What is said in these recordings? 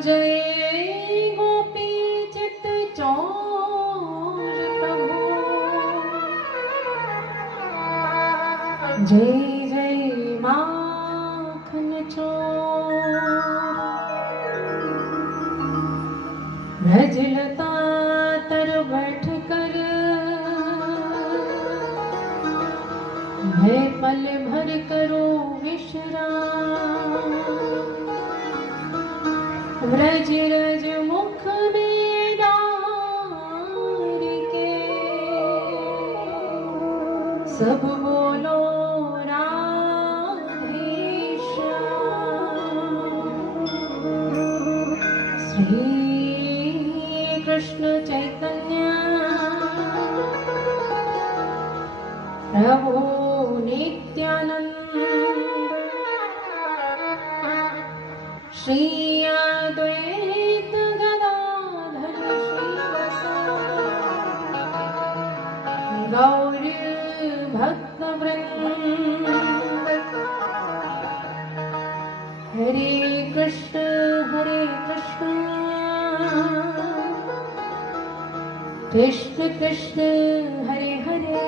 जय गोपी चित चौर प्रभु, जय जय माखन चोर। ब्रजलता तर बैठ कर मैं पल भर करो विश्राम। व्रज रज मुख में डार के सब बोलो राधे श्याम। श्री कृष्ण चैतन्य प्रभु नित्यानंद, श्री अद्वैत गदाधर श्रीवासादि गौर भक्त वृंद। हरे कृष्ण कृष्ण कृष्ण हरे हरे,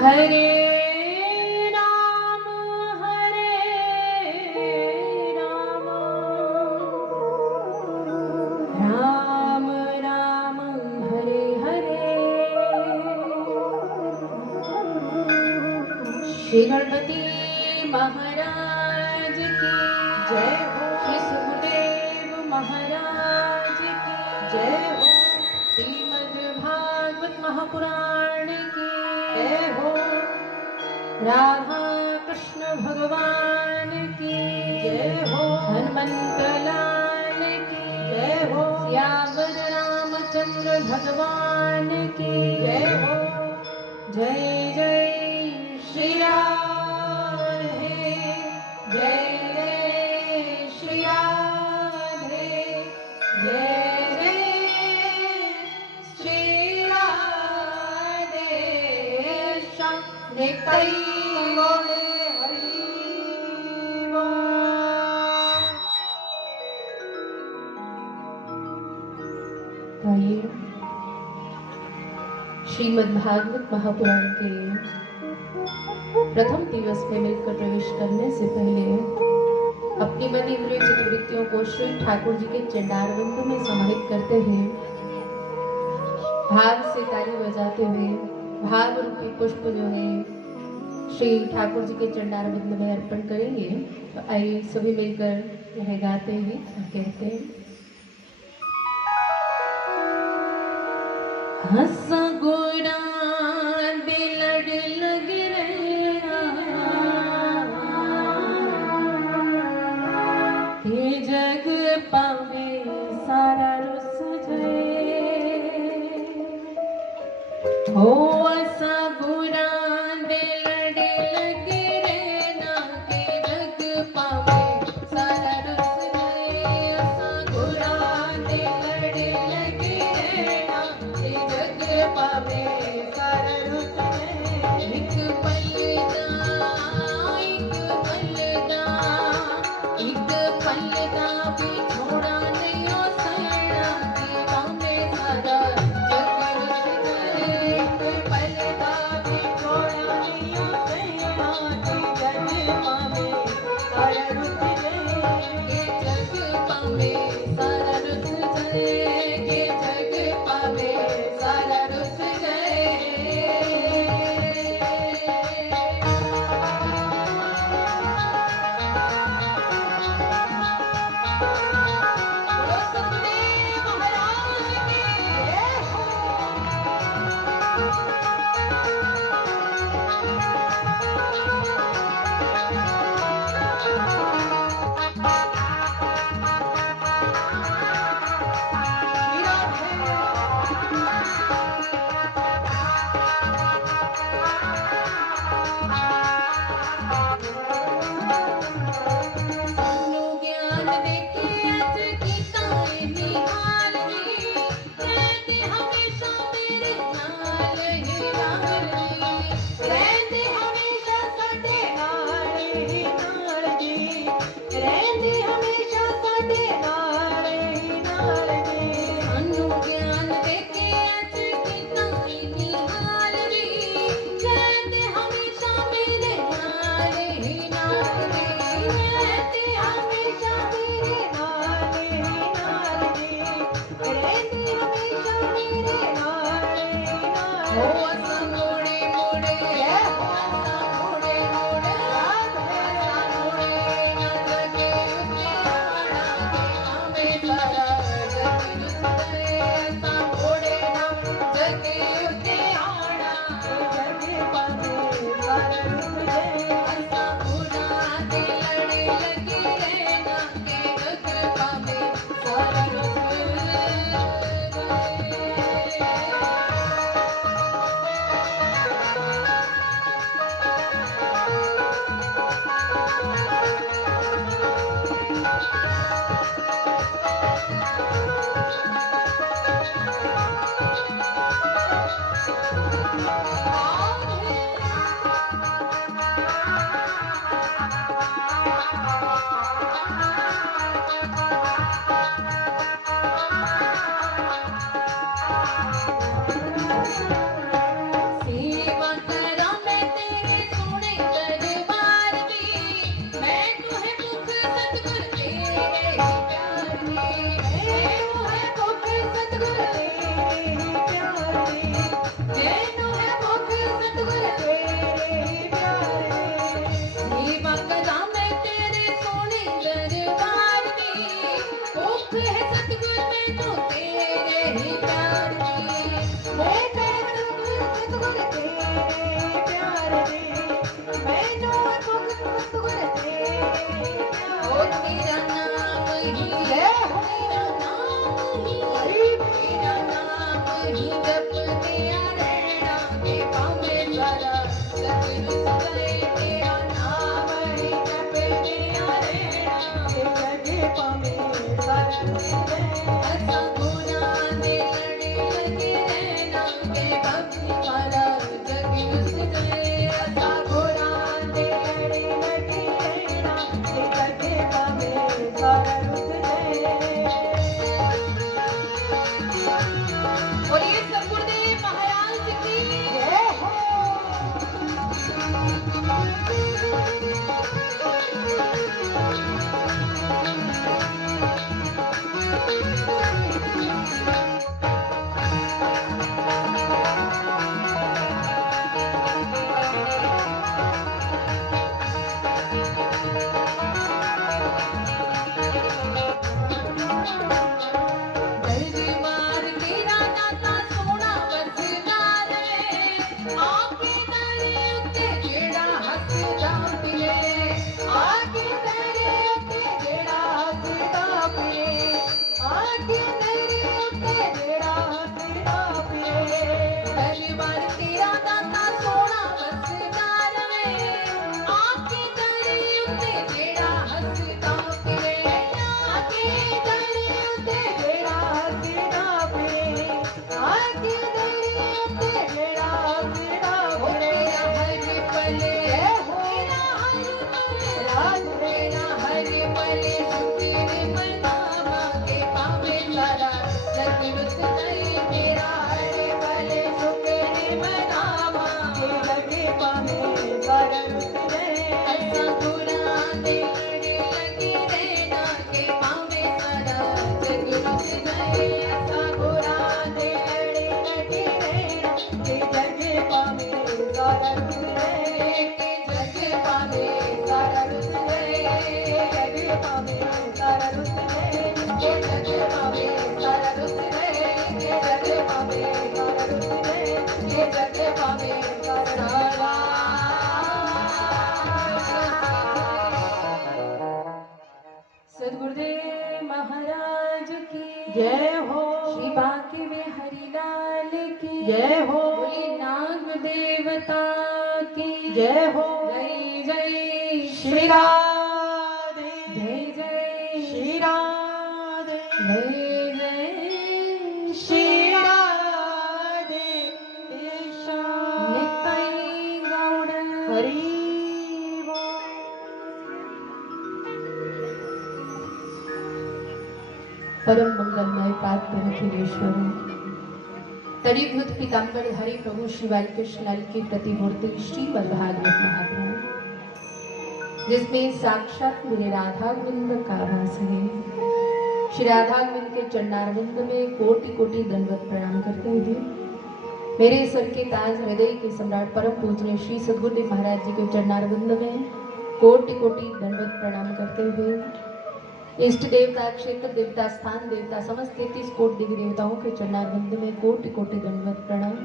हरे राम राम राम हरे हरे। श्री गणपति महाराज की जय हो, श्री सुखदेव महाराज की जय हो, श्रीमद् भागवत महापुराण की जय हो, राधा कृष्ण भगवान की जय हो, हनुमंत लाल की जय हो, सियावर रामचंद्र भगवान की जय हो। जय जय श्री राधे, जय जय श्री राधे, जय जय श्री राधे श्याम। निताई श्रीमद् भागवत महापुराण के प्रथम दिवस में मिलकर प्रवेश करने से पहले अपनी मन इंद्रिय चित्तवृत्तियों को श्री ठाकुर जी के चंडारविंद में समाहित करते हुए भाव से ताली बजाते हुए भाव रूपी पुष्प जो है श्री ठाकुर जी के चंडारविंद में अर्पण करेंगे। तो आइए सभी मिलकर यह गाते हैं और कहते हैं। हंस गोरा दिलड़ लग रहा ये जग पावे सारा रुस जाए हो। ऐसा गोरा दिलड़ लग रहना के जग पावे सारा रुस जाए। ऐसा गोरा दिलड़ लग रहना के जग पावे सारा रुस जाए। एक पलदा भी छोड़ा नहीं हो सैना देवा में सारा जग रुस जाए। एक पलदा भी छोड़ा नहीं हो सैना जग पावे सारा रुस जाए। के जग पावे सारा रुस जाए, के जग पावे सारा रुस जाए। बोलो सतदेव महाराज की जय हो। ही नाल दी रहती हमेशा मेरे नाल ही नाल दी रहती हमेशा मेरे नाल ही नाल हो असां मुड़े मुड़े असां मुड़े मुड़े असां मुड़े ना जगे उत्ते आना के भावे सारा जग रुसदे असां मुड़े ना जगे उत्ते आना जगे पावे सारा रुसदे असां गुनाह दे लड़े लगी रहना के जग पावे सारा रुसदे सेवा करा मैं तेरे सोने दरबार दी मैं तुहे मुख सतगुर तेरे ही प्यार दी मैं तुहे मुख सतगुर तेरे ही प्यार दी मैं तुहे मुख सतगुर तेरे ही प्यार दी सेवा करा मैं तेरे सोने दरबार दी मुख है सतगुर मैनू तेरे ही प्यार दी मैं तेरे सतगुर तेरे प्यार दे मैनू मुख सतगुर तेरे प्यार ओ तेरा नाम ही है तेरा नाम ही तेरा नाम ही जपते रहना के पावे सारा जग रुसदे तेरा नाम ही जपते रहना के जग पावे सारा रुसदे असां गुनाह दे लड़े लगे रहना के भक्ति वाला जग रुसदे असां गुनाह दे लड़े लगे रहना के जग पावे सारा रुसदे बोलिए सतगुरुदेव महाराज की जय हो दरबार तेरा दाता सोना वसदार है आके दरे उत्ते जेड़ा हसदा पिए आके दरे उत्ते जेड़ा हसदा पिए आके दरे उत्ते जेड़ा हसदा पिए दरबार तेरा दाता सोना वसदार है आके दरे उत्ते जेड़ा हसदा पिए आके दरे उत्ते जेड़ा हसदा पिए आके दरे उत्ते जेड़ा हसदा पिए हर पले तेरा हर तेरा हर पले शुक्र मनावा के पावे सारा जग रुसदे तेरा हर पले शुक्र मनावा के जग पावे सारा रुसदे असां गुनाह दे लड़े लगे रहना के पावे सारा जग रुसदे असां गुनाह दे लड़े लगे रहना के जग पावे सारा रुसदे के जग पावे सारा रुसदे जग पावे सारा रुसदे के जग पावे सारा रुसदे के जग पावे सारा रुसदे के जग पावे सारा सद्गुरुदेव महाराज की जय हो श्री बांके में हरिलाल की जय हो बोले नाग देवता की जय हो जय जय श्री राधे जय जय श्री राधे जय जय श्री राधे निताई गौड़ हरि परम मंगलमय पात्र अखिलेश्वर तरीभूत पीताम्बर हरि प्रभु श्री बाल कृष्ण लाल की प्रतिमूर्ति श्रीमद् भागवत महापुराण जिसमें साक्षात मेरे राधाविंद का वास है। श्री राधाविंद के चरणारविंद में कोटि कोटि दंडवत प्रणाम करते हुए मेरे सर के ताज हृदय के सम्राट परम पूज्य श्री सद्गुरुदेव महाराज जी के चरणारविंद में कोटि कोटि दंडवत प्रणाम करते हुए इष्ट देवता क्षेत्र देवता स्थान देवता समस्त 33 कोटि देवी देवताओं के चरणारविंद में कोटि कोटि दंडवत प्रणाम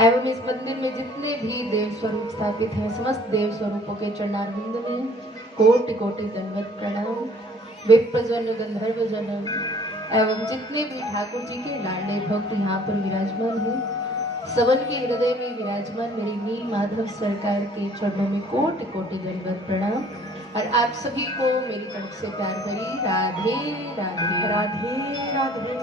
एवं इस मंदिर में जितने भी देव स्वरूप स्थापित हैं समस्त देव स्वरूपों के चरणारविंद में कोटि कोटि दंडवत प्रणाम। विप्रजन गंधर्वजन एवं जितने भी ठाकुर जी के लाडले भक्त यहाँ पर विराजमान हैं सवन के हृदय में विराजमान मेरी नील माधव सरकार के चरणों में कोटि कोटि दंडवत प्रणाम। और आप सभी को मेरी तरफ से प्यार भरी राधे राधे राधे राधे।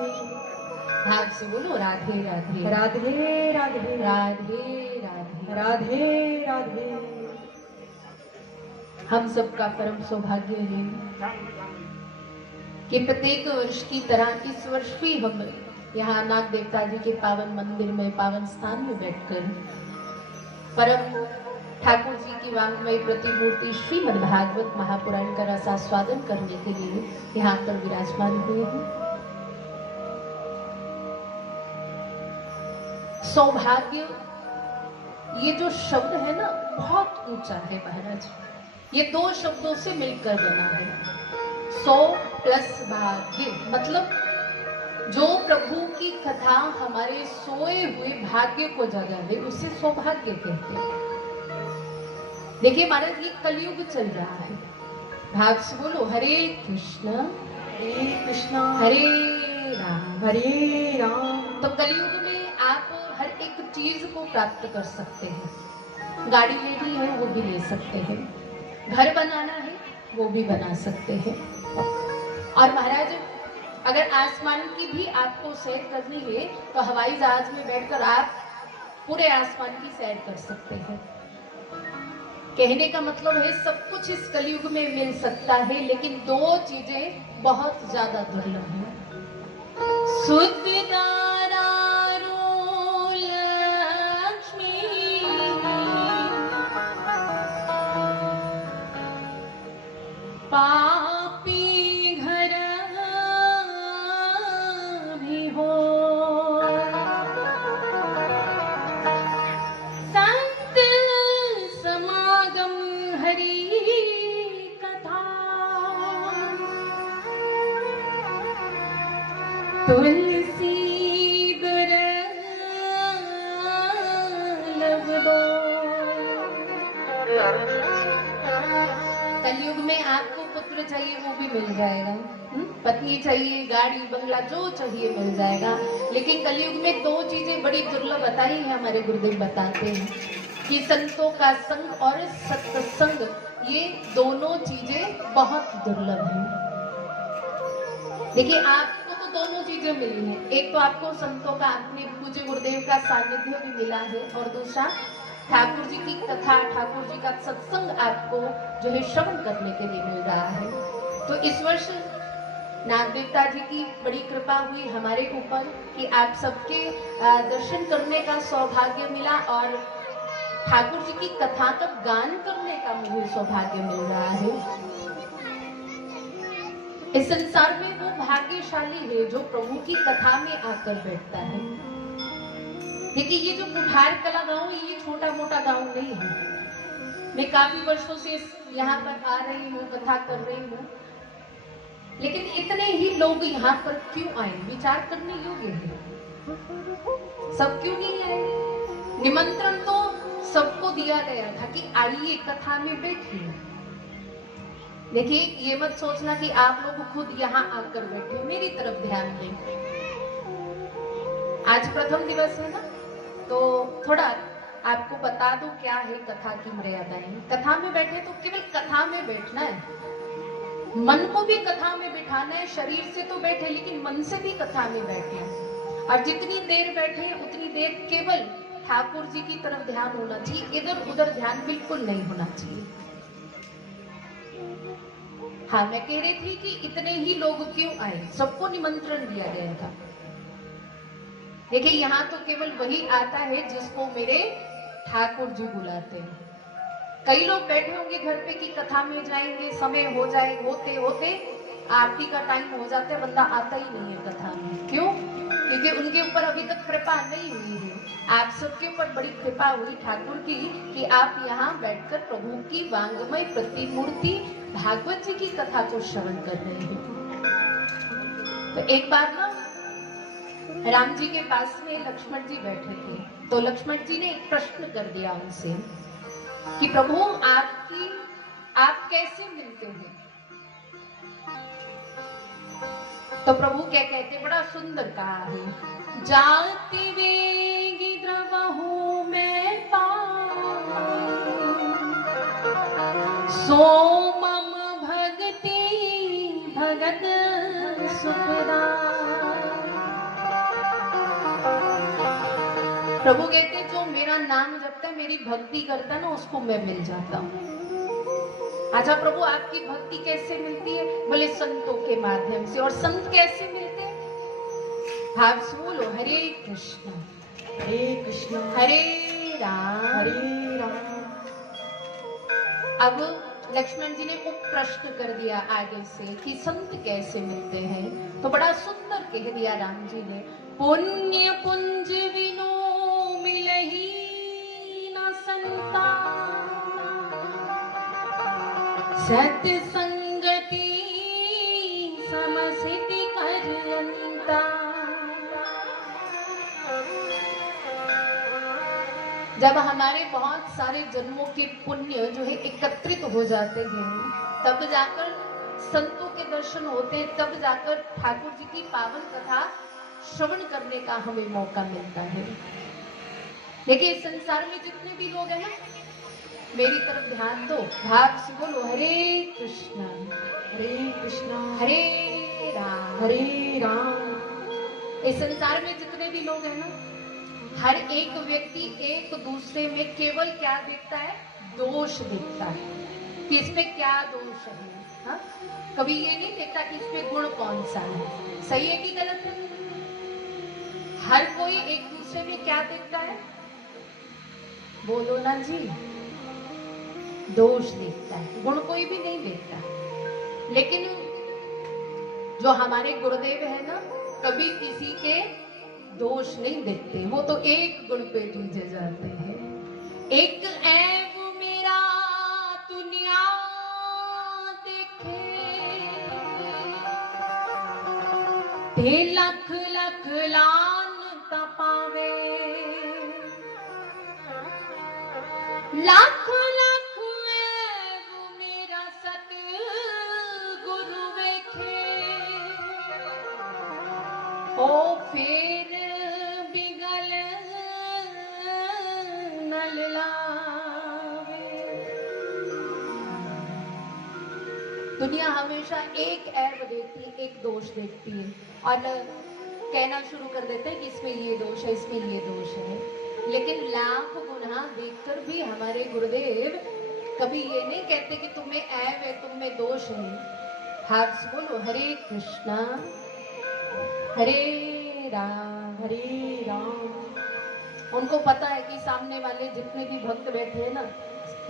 भाव से बोलो राधे राधे राधे राधे राधे राधे राधे राधे। हम सबका परम सौभाग्य है कि प्रत्येक वर्ष की तरह इस वर्ष भी हम यहाँ नाग देवता जी के पावन मंदिर में पावन स्थान में बैठकर परम ठाकुर जी की वांग्मय प्रतिमूर्ति श्रीमद् भागवत महापुराण का रसास्वादन करने के लिए यहाँ पर विराजमान हुए हैं। सौभाग्य ये जो शब्द है ना बहुत ऊंचा है महाराज। ये दो शब्दों से मिलकर बना है। सौ प्लस भाग्य मतलब जो प्रभु की कथा हमारे सोए हुए भाग्य को जगावे उसे सौभाग्य कहते हैं। देखिए महाराज ये कलयुग चल रहा है। भाव से बोलो हरे कृष्ण हरे राम। तो कलयुग में आप हर एक चीज को प्राप्त कर सकते हैं। गाड़ी लेनी है वो भी ले सकते हैं, घर बनाना है वो भी बना सकते हैं। और महाराज अगर आसमान की भी आपको सैर करनी है तो हवाई जहाज में बैठकर आप पूरे आसमान की सैर कर सकते हैं। कहने का मतलब है सब कुछ इस कलयुग में मिल सकता है, लेकिन दो चीजें बहुत ज्यादा दुर्लभ हैं। पापी घर भी हो संत समागम हरि कथा तुलसी दुर्लभ दो। कलयुग में आपको पुत्र चाहिए वो भी मिल जाएगा, पत्नी चाहिए, गाड़ी बंगला जो चाहिए मिल जाएगा। लेकिन कलयुग में दो चीजें बड़ी दुर्लभ बताई है हमारे गुरुदेव बताते हैं कि संतों का संग और सत्संग, ये दोनों चीजें बहुत दुर्लभ हैं। देखिए आपको तो दोनों चीजें मिली हैं। एक तो आपको संतों का अपने पूज्य गुरुदेव का सानिध्य भी मिला है और दूसरा ठाकुर जी की कथा ठाकुर जी का सत्संग आपको जो है श्रवण करने के लिए मिल रहा है। तो इस वर्ष नाग देवता जी की बड़ी कृपा हुई हमारे ऊपर कि आप सबके दर्शन करने का सौभाग्य मिला और ठाकुर जी की कथा का गान करने का मुझे सौभाग्य मिल रहा है। इस संसार में वो भाग्यशाली है जो प्रभु की कथा में आकर बैठता है। देखिए ये जो कुठार कला गांव ये छोटा मोटा गांव नहीं है। मैं काफी वर्षों से यहाँ पर आ रही हूँ, कथा कर रही हूँ, लेकिन इतने ही लोग यहाँ पर क्यों आए विचार करने योग्य है। सब क्यों नहीं आए? निमंत्रण तो सबको दिया गया था कि आइए कथा में बैठिए। देखिए ये मत सोचना कि आप लोग खुद यहाँ आकर बैठे, मेरी तरफ ध्यान दें। आज प्रथम दिवस है ना, तो थोड़ा आपको बता दूं क्या है कथा की मर्यादाएं। कथा में बैठे तो केवल कथा में बैठना है, मन को भी कथा में बिठाना है। शरीर से तो बैठे लेकिन मन से भी कथा में बैठे। और जितनी देर बैठे उतनी देर केवल ठाकुर जी की तरफ ध्यान होना चाहिए, इधर उधर ध्यान बिल्कुल नहीं होना चाहिए। हाँ मैं कह रही थी कि इतने ही लोग क्यों आए, सबको निमंत्रण दिया गया था। देखिए यहाँ तो केवल वही आता है जिसको मेरे ठाकुर जी बुलाते हैं। कई लोग बैठे होंगे घर पे कि कथा में जाएंगे, समय हो जाए, होते होते आरती का टाइम हो जाता है, बंदा आता ही नहीं है कथा में। क्यों? क्योंकि उनके ऊपर अभी तक कृपा नहीं हुई है। आप सबके ऊपर बड़ी कृपा हुई ठाकुर की कि आप यहाँ बैठकर प्रभु की वांगमय प्रतिमूर्ति भागवत जी की कथा को श्रवण कर रहे हैं। तो एक बार ना राम जी के पास में लक्ष्मण जी बैठे थे, तो लक्ष्मण जी ने एक प्रश्न कर दिया उनसे कि प्रभु आप कैसे मिलते हैं? तो प्रभु क्या कहते, बड़ा सुंदर कहा है, जाति वेगी द्रवहु मैं सोमम भगति भगत सुखदा। प्रभु कहते जो मेरा नाम जपता है, मेरी भक्ति करता है ना, उसको मैं मिल जाता हूँ। अच्छा प्रभु आपकी भक्ति कैसे मिलती है? बोले संतों के माध्यम से। और संत कैसे मिलते हैं? भाव से बोलो, हरे कृष्ण हरे राम। अब लक्ष्मण जी ने उप प्रश्न कर दिया आगे से कि संत कैसे मिलते हैं, तो बड़ा सुंदर कह दिया राम जी ने, पुण्य पुंज विनो मिलही न संता सत्य संगति समसिति करंता। जब हमारे बहुत सारे जन्मों के पुण्य जो है एकत्रित हो जाते हैं, तब जाकर संतों के दर्शन होते हैं, तब जाकर ठाकुर जी की पावन कथा श्रवण करने का हमें मौका मिलता है। देखिए संसार में जितने भी लोग हैं, मेरी तरफ ध्यान दो, भाव से बोलो, हरे कृष्णा हरे राम। इस संसार में जितने भी लोग हैं ना, हर एक व्यक्ति एक दूसरे में केवल क्या देखता है? दोष देखता है कि इसमें क्या दोष है। हाँ? कभी ये नहीं देखता कि इसमें गुण कौन सा है, सही है कि गलत है। हर कोई एक दूसरे में क्या देखता है? बोलो ना जी, दोष देखता है, गुण कोई भी नहीं देखता। लेकिन जो हमारे गुरुदेव है ना, कभी किसी के दोष नहीं देखते, वो तो एक गुण पे जूझे जाते हैं। एक ऐब मेरा दुनिया देखे, ते लख लख लान तपावे, लाख लाख ऐब मेरा सत गुरु वेखे, ओ फिर बिगल नल लावे। दुनिया हमेशा एक ऐब देखती है, एक दोष देखती है, और कहना शुरू कर देते हैं कि इसमें ये दोष है, इसमें ये दोष है। लेकिन लाख गुना देखकर भी हमारे गुरुदेव कभी ये नहीं कहते कि तुम्हें ऐब है, तुम्हें दोष है। हाथ से बोलो, हरे कृष्णा हरे राम। उनको पता है कि सामने वाले जितने भी भक्त बैठे हैं ना,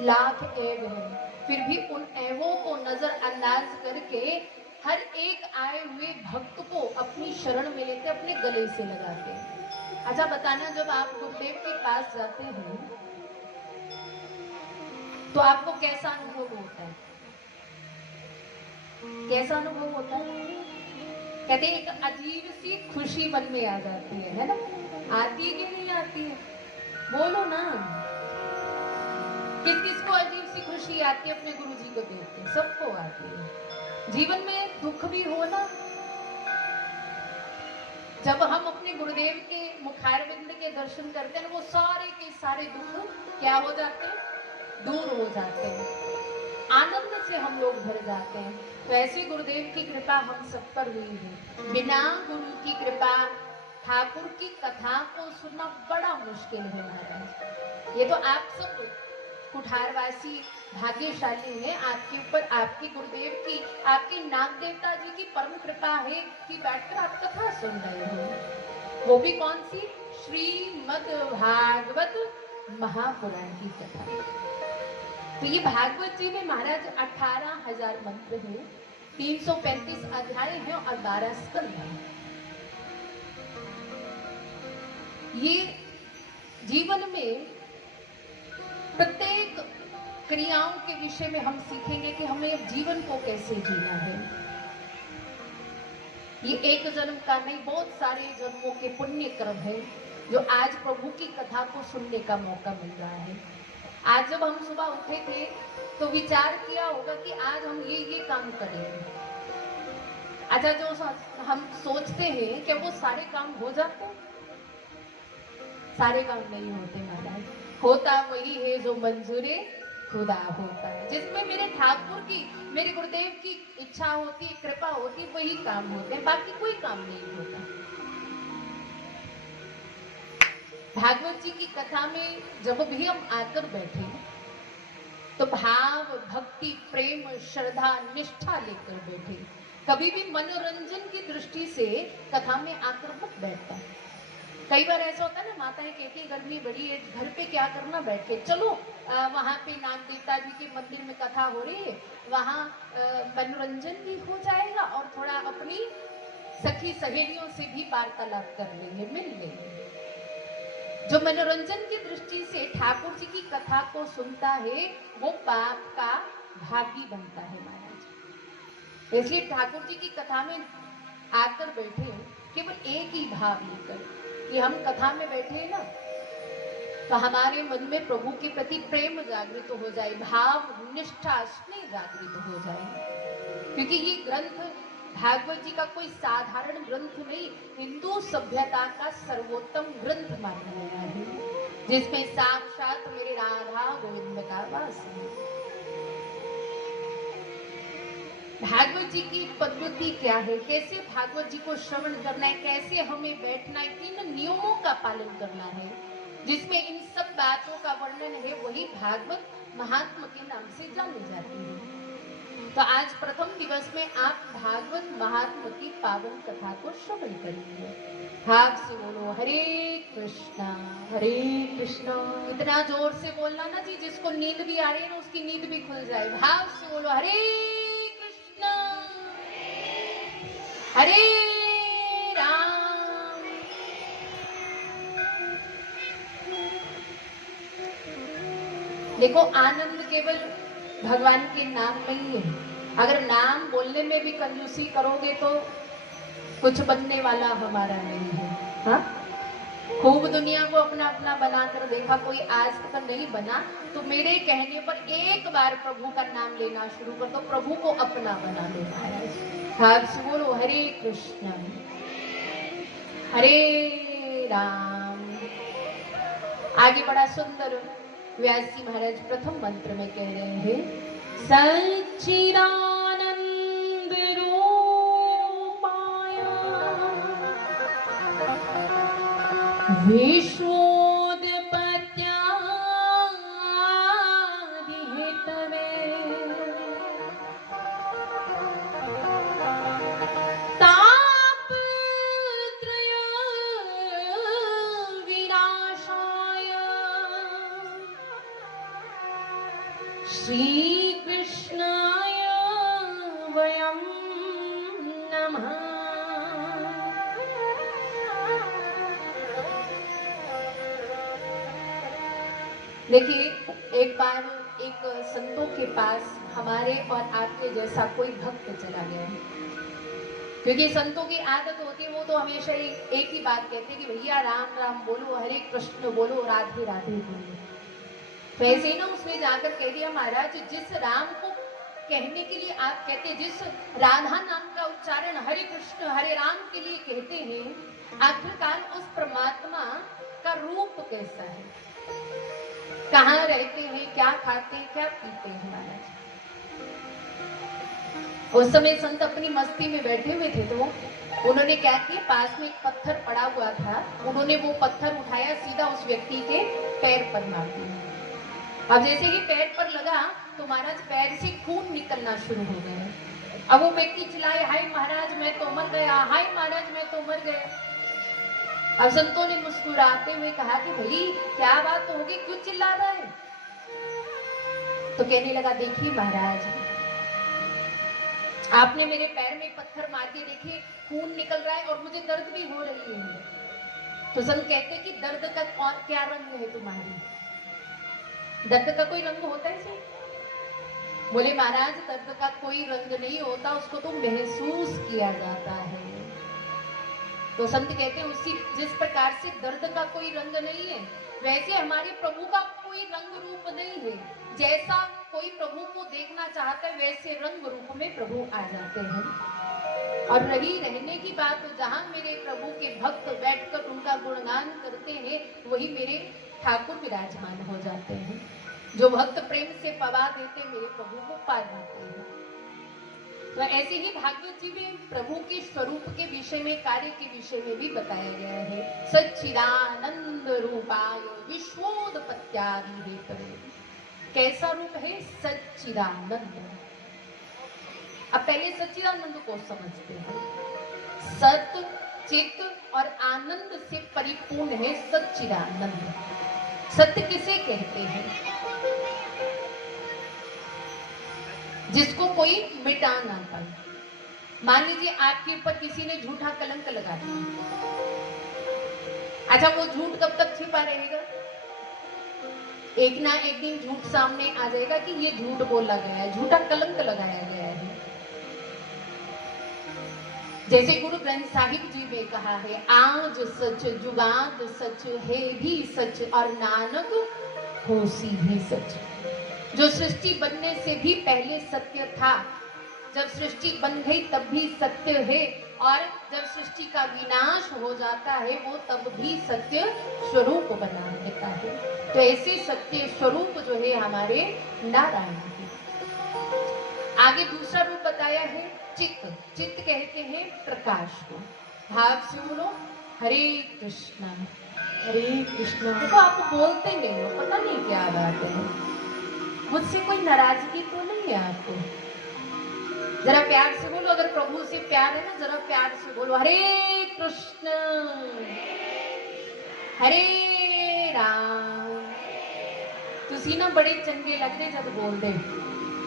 लाख ऐब है, फिर भी उन ऐबों को नजरअंदाज करके हर एक आए हुए भक्त को अपनी शरण में लेते, अपने गले से लगाते हैं। अच्छा बताना, जब आप गुरुदेव के पास जाते हैं तो आपको कैसा अनुभव होता है? कैसा अनुभव होता है? कहते हैं एक अजीब सी खुशी मन में आ जाती है ना? आती है कि नहीं आती है? बोलो ना, किस किस को अजीब सी खुशी आती है अपने गुरु जी को देख के? सबको आती है। जीवन में दुख भी हो ना, जब हम अपने गुरुदेव के मुखारविंद के दर्शन करते हैं, वो सारे के सारे दुख क्या हो जाते हैं? दूर हो जाते हैं, आनंद से हम लोग भर जाते हैं। तो ऐसी गुरुदेव की कृपा हम सब पर हुई है। बिना गुरु की कृपा ठाकुर की कथा को सुनना बड़ा मुश्किल है महाराज। ये तो आप सब कुठारवासी भाग्यशाली है, आपके ऊपर आपके गुरुदेव की, आपके नाग देवता जी की परम कृपा है कि बैठकर आप कथा सुन रहे हो। वो भी कौन सी? श्रीमद् भागवत महापुराण की कथा। तो ये भागवत जी में महाराज 18,000 मंत्र हैं, 335 अध्याय हैं और 12 स्कंद हैं। ये जीवन में प्रत्येक क्रियाओं के विषय में हम सीखेंगे कि हमें जीवन को कैसे जीना है। ये एक जन्म का नहीं, बहुत सारे जन्मों के पुण्य कर्म है जो आज प्रभु की कथा को सुनने का मौका मिल रहा है। आज जब हम सुबह उठे थे तो विचार किया होगा कि आज हम ये काम करेंगे। अच्छा, जो हम सोचते हैं कि वो सारे काम हो जाते हैं, सारे काम नहीं होते महाराज। होता वही है जो मंजूरे खुदा होता है, जिसमें मेरे ठाकुर की, मेरे गुरुदेव की इच्छा होती है, कृपा होती है, वही काम होते हैं, बाकी कोई काम नहीं होता। भागवत जी की कथा में जब भी हम आकर बैठे तो भाव, भक्ति, प्रेम, श्रद्धा, निष्ठा लेकर बैठे। कभी भी मनोरंजन की दृष्टि से कथा में आकर मत बैठता। कई बार ऐसा होता है ना, माताएं कहती है गर्मी बड़ी है, घर पे क्या करना, बैठ के चलो वहां पे नाग देवता जी के मंदिर में कथा हो रही है, वहां मनोरंजन भी हो जाएगा और थोड़ा अपनी सखी सहेलियों से भी वार्तालाप कर लेंगे, मिल लेंगे। जो मनोरंजन की दृष्टि से ठाकुर जी की कथा को सुनता है वो पाप का भागी बनता है महाराज। इसलिए ठाकुर जी की कथा में आकर बैठे केवल एक ही भाव लेकर कि हम कथा में बैठे ना तो हमारे मन में प्रभु के प्रति प्रेम जागृत हो जाए, भाव, निष्ठा, स्नेह जागृत हो जाए। क्योंकि ये ग्रंथ भागवत जी का कोई साधारण ग्रंथ नहीं, हिंदू सभ्यता का सर्वोत्तम ग्रंथ माना गया है, जिसमें साक्षात मेरे राधा गोविंद का वास है। भागवत जी की पद्धति क्या है, कैसे भागवत जी को श्रवण करना है, कैसे हमें बैठना है, किन नियमों का पालन करना है, जिसमें इन सब बातों का वर्णन है, वही भागवत महात्मा के नाम से जानी जाती है। तो आज प्रथम दिवस में आप भागवत महात्मा की पावन कथा को श्रवण करेंगे। भाव से बोलो हरे कृष्णा हरे कृष्णा। इतना जोर से बोलना ना जी, जिसको नींद भी आ रही है ना उसकी नींद भी खुल जाए। भाव से बोलो हरे कृष्णा हरे राम। देखो, आनंद केवल भगवान के नाम में ही है। अगर नाम बोलने में भी कंजूसी करोगे तो कुछ बनने वाला हमारा नहीं है। हाँ, खूब दुनिया को अपना अपना बनाकर देखा, कोई आज तक नहीं बना। तो मेरे कहने पर एक बार प्रभु का नाम लेना शुरू कर दो, प्रभु को अपना बना लो महाराज। भाव से बोलो हरे कृष्ण हरे राम। आगे बड़ा सुंदर व्यास जी महाराज प्रथम मंत्र में कह रहे हैं, सच्चिदानंद रूपाय विश्वोत्पत्त्यादिहेतवे तापत्रय विनाशाय श्री कृष्णाय वयं नमः। देखिए, एक बार एक संतों के पास हमारे और आपके जैसा कोई भक्त चला गया। क्योंकि संतों की आदत होती है, वो तो हमेशा एक ही बात कहते हैं कि भैया राम राम बोलो, हरे कृष्ण बोलो, राधे राधे बोलो। वैसे ना उसने जाकर कह दिया, महाराज जिस राम को कहने के लिए आप कहते, जिस राधा नाम का उच्चारण हरे कृष्ण हरे राम के लिए कहते हैं, आखिरकार उस परमात्मा का रूप कैसा है, कहाँ रहते हैं, क्या खाते हैं, क्या पीते हैं महाराज। उस समय संत अपनी मस्ती में बैठे हुए थे, तो उन्होंने क्या किया, पास में एक पत्थर पड़ा हुआ था, उन्होंने वो पत्थर उठाया, सीधा उस व्यक्ति के पैर पर मार दिया। अब जैसे ही पैर पर लगा तो महाराज पैर से खून निकलना शुरू हो गया। अब वो व्यक्ति चिल्लाए, हाय महाराज मैं तो मर गया, हाय महाराज मैं तो मर गया। अब संतों ने मुस्कुराते हुए कहा कि भाई क्या बात होगी, क्यों चिल्ला रहा है। तो कहने लगा, देखिए महाराज, आपने मेरे पैर में पत्थर मार के देखे, खून निकल रहा है और मुझे दर्द भी हो रही है। तो संत कहते कि दर्द का क्या रंग है तुम्हारी? दर्द का कोई रंग होता है जी? बोले महाराज, दर्द का कोई रंग नहीं होता, उसको तो महसूस किया जाता है। तो संत कहते हैं उसी जिस प्रकार से दर्द का कोई रंग नहीं है, वैसे हमारे प्रभु का कोई रंग रूप नहीं है। जैसा कोई प्रभु को देखना चाहता है वैसे रंग रूप में प्रभु आ जाते हैं। और रही रहने की बात, तो जहां मेरे प्रभु के भक्त बैठकर उनका गुणगान करते हैं, वही मेरे ठाकुर विराजमान हो जाते हैं। जो भक्त प्रेम से पवा देते मेरे प्रभु को पा जाते हैं। तो ऐसे ही भागवत जी में प्रभु के स्वरूप के विषय में, कार्य के विषय में भी बताया गया है। सच्चिदानंद रूपाय विश्वोत्पत्त्यादि हेतवे। कैसा रूप है? सच्चिदानंद। अब पहले सच्चिदानंद को समझते हैं। सत, चित और आनंद से परिपूर्ण है सच्चिदानंद। सत्य किसे कहते हैं? जिसको कोई मिटा ना पाए। मान लीजिए आपके ऊपर किसी ने झूठा कलंक लगा दिया, अच्छा वो झूठ कब तक छिपा रहेगा? एक ना एक दिन झूठ सामने आ जाएगा कि ये झूठ बोला गया है, झूठा कलंक लगाया गया है। जैसे गुरु ग्रंथ साहिब जी में कहा है, आज सच जुगाद सच है भी सच और नानक होसी भी सच। जो सृष्टि बनने से भी पहले सत्य था, जब सृष्टि बन गई तब भी सत्य है, और जब सृष्टि का विनाश हो जाता है वो तब भी सत्य स्वरूप बना रहता है। तो ऐसे सत्य स्वरूप जो है हमारे नारायण है। आगे दूसरा रूप बताया है चित्त। चित्त कहते हैं प्रकाश को। भाव से बोलो हरे कृष्णा हरे कृष्णा। देखो आप बोलते नहीं हो, पता नहीं क्या बात है। मुझसे कोई नाराजगी तो नहीं है आपको? जरा प्यार से बोलो, अगर प्रभु से प्यार है ना, जरा प्यार से बोलो हरे कृष्ण हरे राम। तुसी ना बड़े चंगे लग रहे जब बोल दे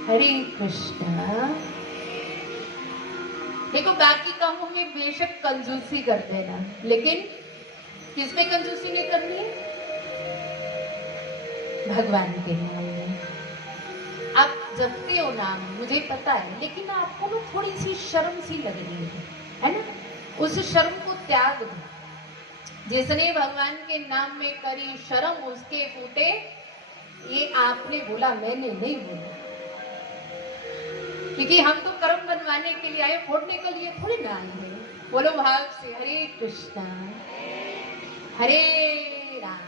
हरे कृष्ण। देखो बाकी कामों में बेशक कंजूसी कर देना, लेकिन किसमें कंजूसी नहीं करनी है? भगवान के नाम में। आप जपते हो नाम, मुझे पता है, लेकिन आपको ना थोड़ी सी शर्म सी लग रही है ना? उस शर्म को त्याग दो। जिसने भगवान के नाम में करी शर्म उसके फूटे, ये आपने बोला, मैंने नहीं बोला। क्योंकि हम तो कर्म बनवाने के लिए आए, फोड़ने के लिए थोड़ी ना आए हैं। बोलो भाव से हरे कृष्णा हरे राम।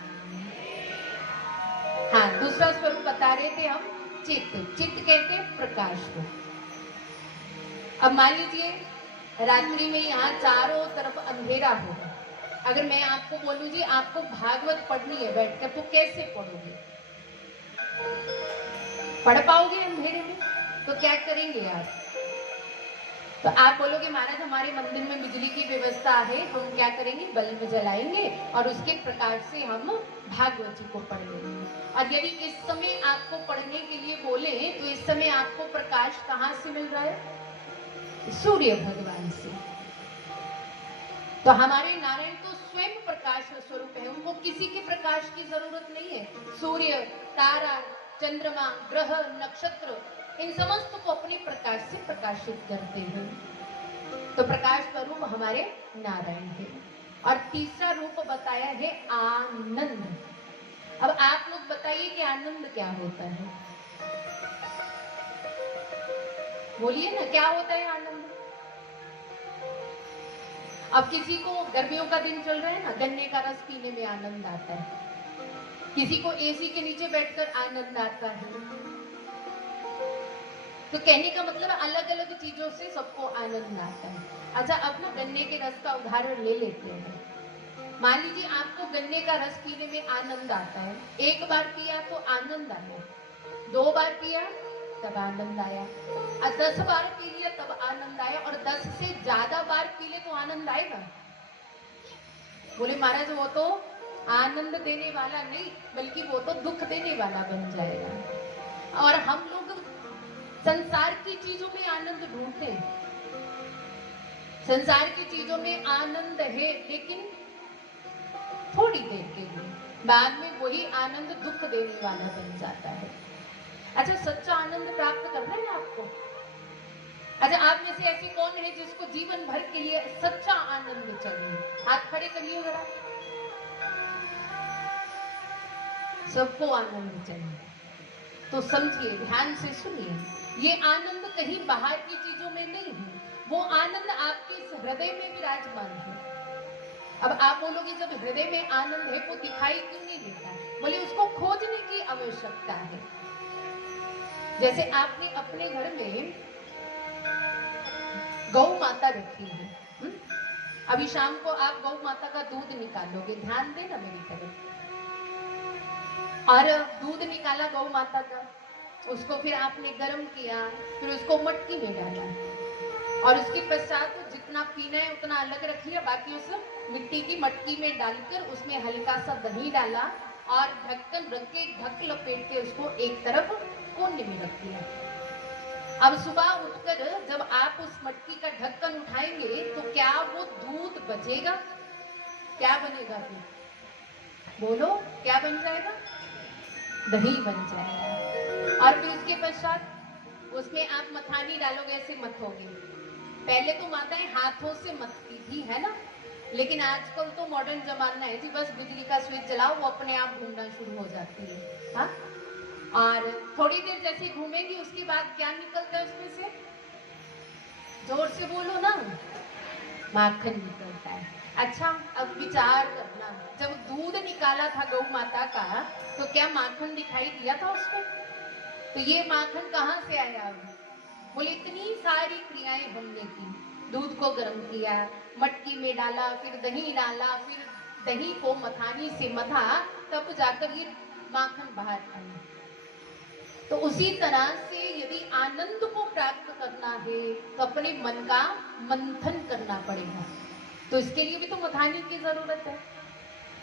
हाँ, दूसरा स्वरूप बता रहे थे हम चित्त। चित्त कहते हैं प्रकाश को। अब मान लीजिए रात्रि में यहाँ चारों तरफ अंधेरा होगा, अगर मैं आपको बोलूं जी आपको भागवत पढ़नी है बैठकर, तो कैसे पढ़ोगे? पढ़ पाओगे अंधेरे में? तो क्या करेंगे आप? तो आप बोलोगे महाराज हमारे मंदिर में बिजली की व्यवस्था है, हम क्या करेंगे? बल्ब जलाएंगे और उसके प्रकाश से हम भागवत जी को पढ़ लेंगे। और यदि इस समय आपको पढ़ने के लिए बोले तो इस समय आपको प्रकाश कहाँ से मिल रहा है? सूर्य भगवान से। तो हमारे नारायण तो स्वयं प्रकाश स्वरूप है, उनको किसी के प्रकाश की जरूरत नहीं है। सूर्य, तारा, चंद्रमा, ग्रह, नक्षत्र, इन समस्त को अपने प्रकाश से प्रकाशित करते हैं। तो प्रकाश स्वरूप हमारे नारायण है। और तीसरा रूप बताया है आनंद। अब आप लोग बताइए कि आनंद क्या होता है? बोलिए ना, क्या होता है आनंद? अब किसी को गर्मियों का दिन चल रहा है ना, गन्ने का रस पीने में आनंद आता है, किसी को एसी के नीचे बैठकर आनंद आता है। तो कहने का मतलब अलग अलग चीजों से सबको आनंद आता है। अच्छा, अब ना गन्ने के रस का उदाहरण ले लेते हैं। मान लीजिए आपको गन्ने का रस पीने में आनंद आता है। एक बार पिया तो आनंद आया, 2 बार पिया तब आनंद आया, और 10 बार पी लिया तब आनंद आया, और 10 से ज्यादा बार पी ले तो आनंद आएगा? बोले महाराज वो तो आनंद देने वाला नहीं, बल्कि वो तो दुख देने वाला बन जाएगा। और हम लोग संसार की चीजों में आनंद ढूंढते हैं। संसार की चीजों में आनंद है, लेकिन थोड़ी देर के लिए, बाद में वही आनंद दुख देने वाला बन जाता है। अच्छा, सच्चा आनंद प्राप्त करना है आपको? अच्छा, आप में से ऐसे कौन है जिसको जीवन भर के लिए सच्चा आनंद चाहिए? हाथ खड़े करिए जरा। सबको आनंद चाहिए, तो समझिए, ध्यान से सुनिए, ये आनंद कहीं बाहर की चीजों में नहीं है, वो आनंद आपके इस हृदय में विराजमान है। अब आप बोलोगे जब हृदय में आनंद है वो दिखाई क्यों नहीं देता? बोले उसको खोजने की आवश्यकता है। जैसे आपने अपने घर में गौ माता रखी है, अभी शाम को आप गौ माता का दूध निकालोगे, ध्यान देना मेरी तरफ, और दूध निकाला गौ माता का, उसको फिर आपने गर्म किया, फिर उसको मटकी में डाला, और उसके पश्चात जितना पीना है उतना अलग रख लिया, बाकी उस मिट्टी की मटकी में डालकर उसमें हल्का सा दही डाला और ढक्कन रख के ढक लपेट के उसको एक तरफ कोने में रख दिया। अब सुबह उठकर जब आप उस मटकी का ढक्कन उठाएंगे तो क्या वो दूध बचेगा? क्या बनेगा? फिर बोलो, क्या बन जाएगा? दही बन जाएगा। और फिर उसके पश्चात उसमें आप मथानी डालोगे, ऐसे मथोगे। पहले तो माताएं हाथों से मथती थी, है ना, लेकिन आजकल तो मॉडर्न जमाना है जी, बस बिजली का स्विच जलाओ, वो अपने आप घूमना शुरू हो जाती है। हाँ, और थोड़ी देर जैसे घूमेगी उसके बाद क्या निकलता है उसमें से? जोर से बोलो ना, माखन निकलता है। अच्छा, अब विचार करना, जब दूध निकाला था गौ माता का तो क्या माखन दिखाई दिया था उसमें? तो ये माखन कहाँ से आया? बोले इतनी सारी क्रियाएं हमने की, दूध को गर्म किया, मटकी में डाला, फिर दही डाला, फिर दही को मथानी से मथा, तब जाकर ये माखन बाहर आया। तो उसी तरह से यदि आनंद को प्राप्त करना है तो अपने मन का मंथन करना पड़ेगा। तो इसके लिए भी तो मथानी की जरूरत है।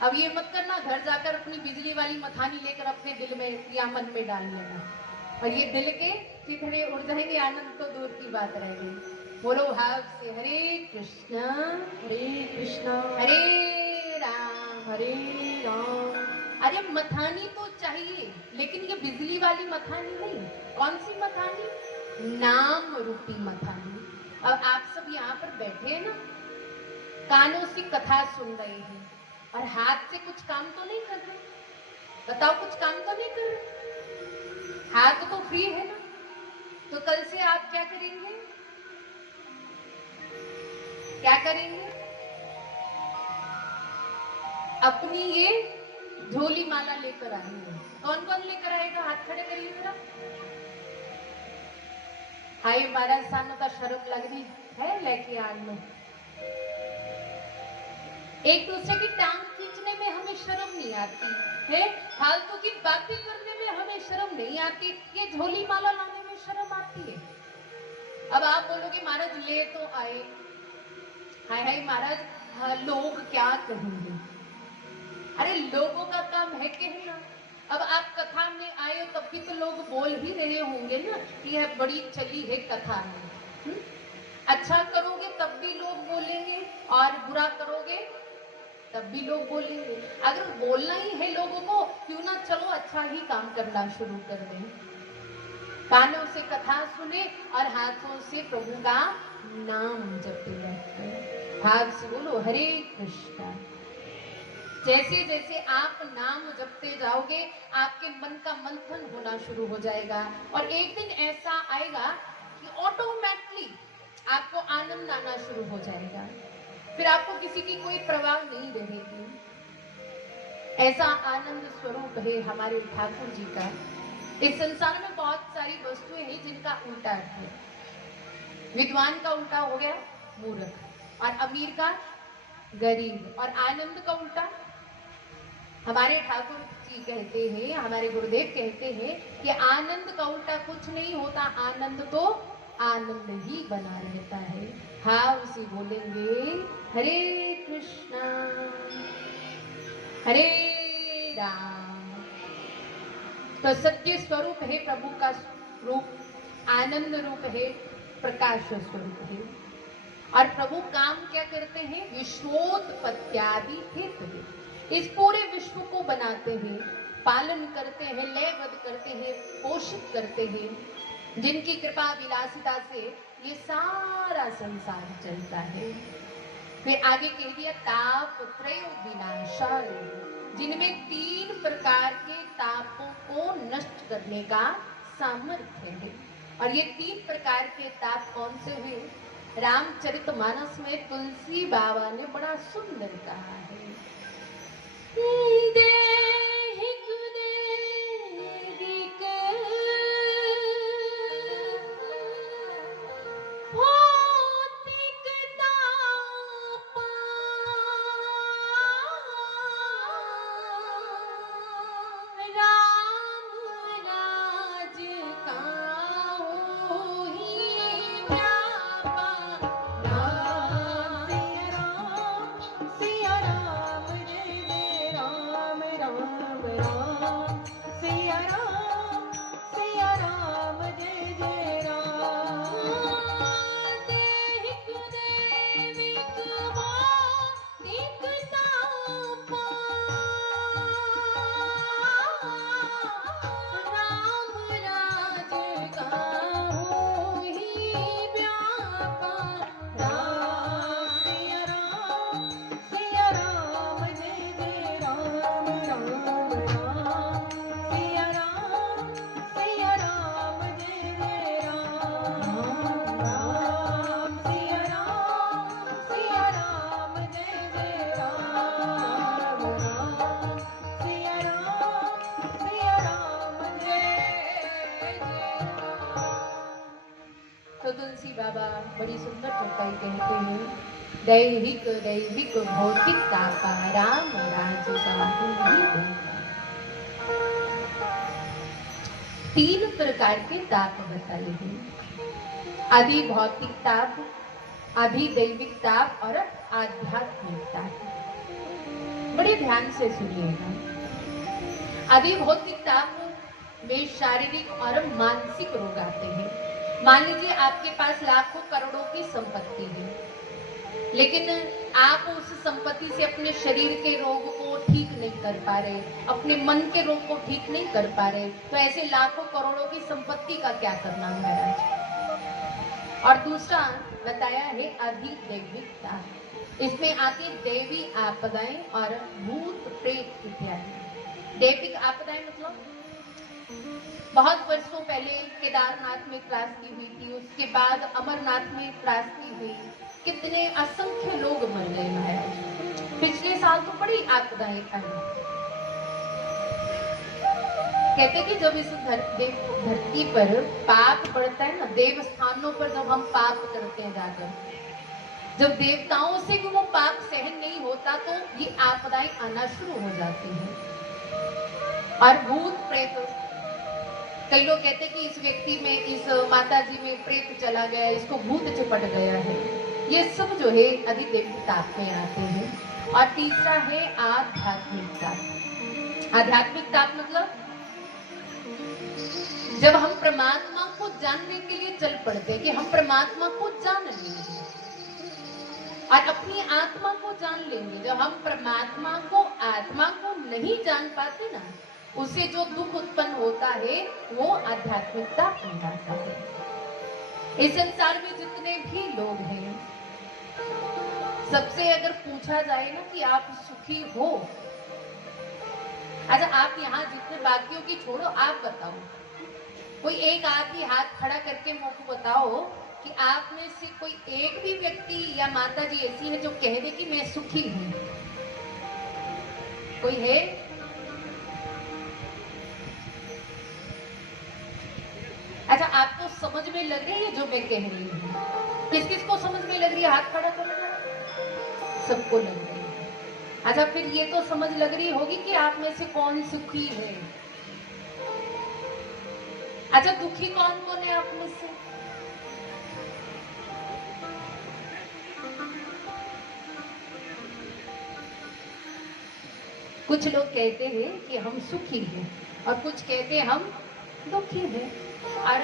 अब ये मत करना घर जाकर अपनी बिजली वाली मथानी लेकर अपने दिल में या मन में डाल लेना, और ये दिल के चिथड़े उड़ जाएंगे, आनंद तो दूर की बात रह गई। बोलो भाव से हरे कृष्णा हरे राम। अरे मथानी तो चाहिए, लेकिन ये बिजली वाली मथानी नहीं। कौन सी मथानी? नाम रूपी मथानी। अब आप सब यहाँ पर बैठे हैं ना, कानों से कथा सुन रहे हैं और हाथ से कुछ काम तो नहीं कर रहे? बताओ, कुछ काम तो नहीं कर रहे? हाथ तो फ्री है ना, तो कल से आप क्या करेंगे? क्या करेंगे? अपनी ये झोली माला लेकर आएंगे। कौन कौन लेकर आएगा? हाथ खड़े करिए जरा। हाय महाराज, सानू का शर्म लग रही है, लेके आ लो। एक दूसरे की टांग खींचने में हमें शर्म नहीं आती है, फालतू की बातें करने में हमें शर्म नहीं आती, ये झोली माला लाने में शर्म आती है। अब आप बोलोगे महाराज ले तो आए, हाय हाय महाराज लोग क्या कहेंगे? अरे लोगों का काम है कहना। अब आप कथा में आए तब भी तो लोग बोल ही रहे होंगे ना कि यह बड़ी चली है कथा में। अच्छा करोगे तब भी लोग बोलेंगे, और बुरा करोगे तब भी लोग बोलेंगे। अगर बोलना ही है लोगों को, क्यों ना चलो अच्छा ही काम करना शुरू कर दें। कानों से कथा सुने और हाथों से प्रभु का नाम जपते रहते। भाव से बोलो हरे कृष्णा। जैसे जैसे आप नाम जपते जाओगे आपके मन का मंथन होना शुरू हो जाएगा, और एक दिन ऐसा आएगा कि ऑटोमेटिकली आपको आनंद आना शुरू हो जाएगा। फिर आपको किसी की कोई परवाह नहीं रहेगी। ऐसा आनंद स्वरूप है हमारे ठाकुर जी का। इस संसार में बहुत सारी वस्तुएं हैं जिनका उल्टा है। विद्वान का उल्टा हो गया मूर्ख, और अमीर का गरीब, और आनंद का उल्टा। हमारे ठाकुर जी कहते हैं, हमारे गुरुदेव कहते हैं कि आनंद का उल्टा कुछ नहीं होता, आनंद तो आनंद ही बना रहता है। भाव से बोलेंगे हरे कृष्णा हरे राम तो सत्य स्वरूप है प्रभु का रूप, आनंद रूप है, प्रकाश स्वरूप है। और प्रभु काम क्या करते हैं? विश्वोत्पत्त्यादि हेतु है। इस पूरे विश्व को बनाते हैं, पालन करते हैं, लयबद्ध करते हैं, पोषित करते हैं, जिनकी कृपा विलासिता से ये सारा संसार चलता है। फिर आगे कह दिया ताप त्रय विनाशाय, जिनमें 3 प्रकार के तापों को नष्ट करने का सामर्थ्य है। और ये 3 प्रकार के ताप कौन से हुए? रामचरितमानस में तुलसी बाबा ने बड़ा सुंदर कहा है। तो तुलसी बाबा बड़ी सुंदर चौपाई कहते हैं, दैहिक दैविक भौतिक तापा राम राज का 3 प्रकार के ताप बताए हैं। आदि भौतिक ताप, आदि दैविक ताप और आध्यात्मिक ताप। बड़े ध्यान से सुनिएगा। आदि भौतिक ताप में शारीरिक और मानसिक रोग आते हैं। मान लीजिए आपके पास लाखों करोड़ों की संपत्ति है, लेकिन आप उस संपत्ति से अपने शरीर के रोग को ठीक नहीं कर पा रहे, अपने मन के रोग को ठीक नहीं कर पा रहे, तो ऐसे लाखों करोड़ों की संपत्ति का क्या करना महाराज। और दूसरा बताया है अधिदैविकता, इसमें आती देवी आपदाएं और भूत प्रेत इत्यादि। दैविक आपदाएं मतलब बहुत वर्षों पहले केदारनाथ में त्रासदी हुई थी, उसके बाद अमरनाथ में त्रासदी हुई, कितने असंख्य लोग मर गए महाराज। पिछले साल तो बड़ी आपदाएं आई। कहते कि जब इस धरती पर पाप बढ़ता है ना, देव स्थानों पर जब हम पाप करते हैं जाकर, जब देवताओं से भी वो पाप सहन नहीं होता तो ये आपदाएं आना शुरू हो जाती हैं। और भूत प्रेत, कई लोग कहते हैं कि इस व्यक्ति में, इस माता जी में प्रेत चला गया, इसको भूत चिपट गया है। ये सब जो है अधिदैविक ताप में आते हैं। और तीसरा है आध्यात्मिक ताप। आध्यात्मिक ताप मतलब जब हम परमात्मा को जानने के लिए चल पड़ते हैं कि हम परमात्मा को जान लेंगे और अपनी आत्मा को जान लेंगे। जब हम परमात्मा को, आत्मा को नहीं जान पाते ना, उससे जो दुख उत्पन्न होता है वो आध्यात्मिकता कहलाता है। इस संसार में जितने भी लोग हैं, सबसे अगर पूछा जाए ना कि आप सुखी हो, अच्छा आप यहाँ जितने बाकियों की छोड़ो, आप बताओ, कोई एक आदमी हाथ खड़ा करके मुझको बताओ कि आप में से कोई एक भी व्यक्ति या माता जी ऐसी है जो कह दे कि मैं सुखी हूं। कोई है? अच्छा आपको समझ में लग रही है जो मैं कह रही हूँ? किस किस को समझ में लग रही है? हाथ खड़ा करो। सबको लग रही है। अच्छा फिर ये तो समझ लग रही होगी कि आप में से कौन सुखी है। अच्छा दुखी कौन कौन है आप में से? कुछ लोग कहते हैं कि हम सुखी हैं, और कुछ कहते हम दुखी हैं। और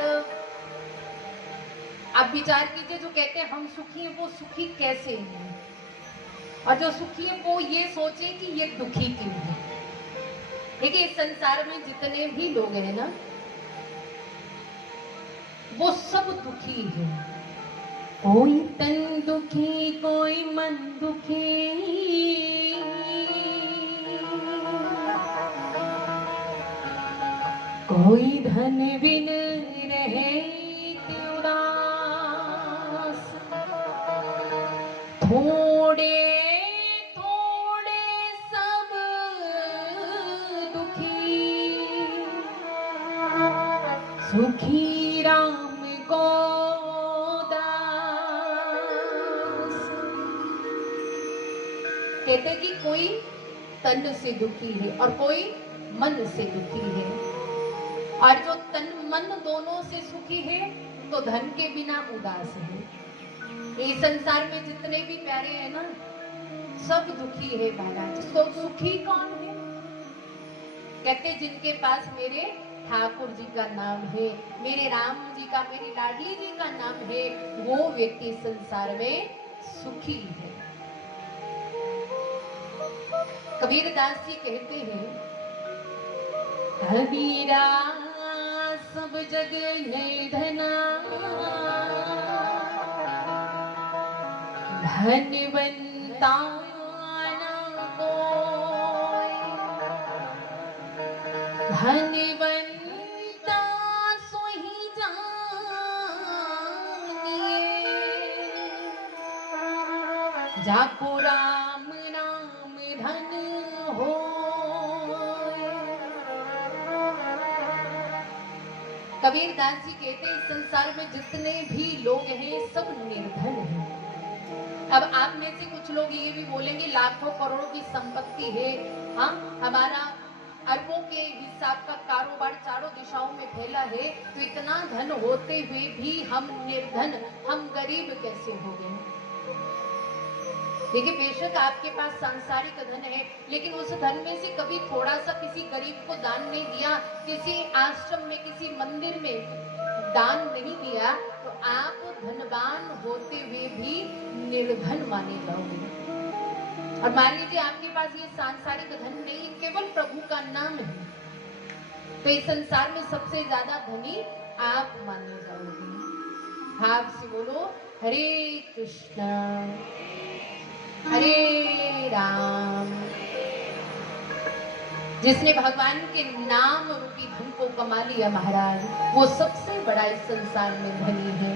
आप विचार कीजिए, जो कहते हैं हम सुखी हैं वो सुखी कैसे हैं, और जो सुखी है वो ये सोचे कि ये दुखी क्यों है। देखिए, इस संसार में जितने भी लोग हैं ना, वो सब दुखी है। कोई तन दुखी, कोई मन दुखी, कोई धन बिन रहे उदास, थोड़े थोड़े सब दुखी, सुखी राम को दास। कहते कि कोई तन से दुखी है और कोई मन से दुखी है, और जो तन मन दोनों से सुखी है तो धन के बिना उदास है। इस संसार में जितने भी प्यारे हैं ना, सब दुखी है महाराज। तो सुखी कौन है? कहते जिनके पास मेरे ठाकुर जी का नाम है, मेरे राम जी का, मेरी लाडली जी का नाम है, वो व्यक्ति संसार में सुखी है। कबीर दास जी कहते हैं, कबीरा सब जग निर्धना, धनवंता ना कोई, धनवंता सोई जानिए, जाको राम नाम धन होए। कबीर दास जी कहते हैं, इस संसार में जितने भी लोग हैं सब निर्धन हैं। अब आप में से कुछ लोग ये भी बोलेंगे लाखों करोड़ों की संपत्ति है, हाँ हमारा अरबों के हिसाब का कारोबार चारों दिशाओं में फैला है, तो इतना धन होते हुए भी हम निर्धन, हम गरीब कैसे हो गए? देखिए, बेशक आपके पास सांसारिक धन है, लेकिन उस धन में से कभी थोड़ा सा किसी गरीब को दान नहीं दिया, किसी आश्रम में, किसी मंदिर में दान नहीं दिया, तो आप धनवान होते हुए भी निर्धन माने जाओगे। और मान लीजिए आपके पास ये सांसारिक धन नहीं, केवल प्रभु का नाम है, तो इस संसार में सबसे ज्यादा धनी आप माने जाओगे। भाव से बोलो हरे कृष्णा हरे राम। जिसने भगवान के नाम रूपी धन को कमा लिया महाराज, वो सबसे बड़ा इस संसार में धनी है।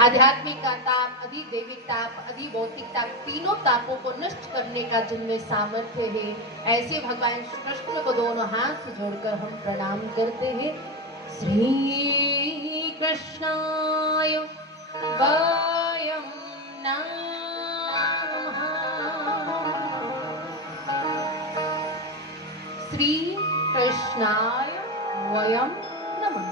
आध्यात्मिक का ताप, अधिदैविक ताप, अधिभौतिक ताप, तीनों तापों को नष्ट करने का जिनमें सामर्थ्य है, ऐसे भगवान श्री कृष्ण को दोनों हाथ जोड़कर हम प्रणाम करते हैं। श्री कृष्णाय वयं नमः, श्री कृष्णाय वयं नमः।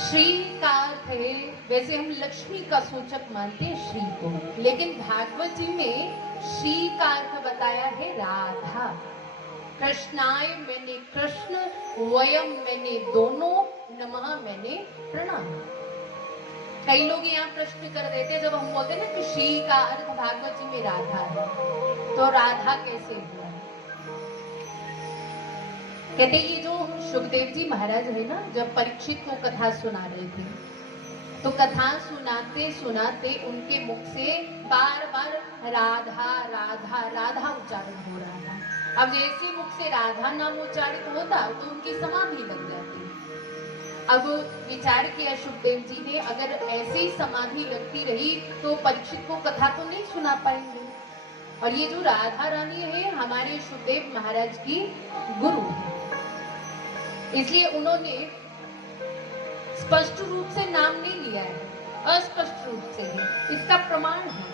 श्री का अर्थ है, वैसे हम लक्ष्मी का सूचक मानते हैं श्री को, लेकिन भागवत जी में श्री का अर्थ बताया है राधा। कृष्णाय मैंने कृष्ण, वयम मैंने दोनों, नमः मैंने प्रणाम। कई लोग यहाँ प्रश्न कर देते हैं, जब हम बोलते हैं ना कि श्री का अर्थ भागवत जी में राधा है, तो राधा कैसे हुआ? कहते ये जो सुखदेव जी महाराज है ना, जब परीक्षित को कथा सुना रहे थे, तो कथा सुनाते सुनाते उनके मुख से बार बार राधा राधा राधा उच्चारण हो रहा था। अब जैसे मुख से राधा नाम उच्चारित होता तो उनकी समाधि लग जाती। अब विचार किया सुखदेव जी ने, अगर ऐसी समाधि लगती रही तो परीक्षित को कथा तो नहीं सुना पाएंगे। और ये जो राधा रानी है हमारे सुखदेव महाराज की गुरु है, इसलिए उन्होंने स्पष्ट रूप से नाम नहीं लिया है, अस्पष्ट रूप से है। इसका प्रमाण है,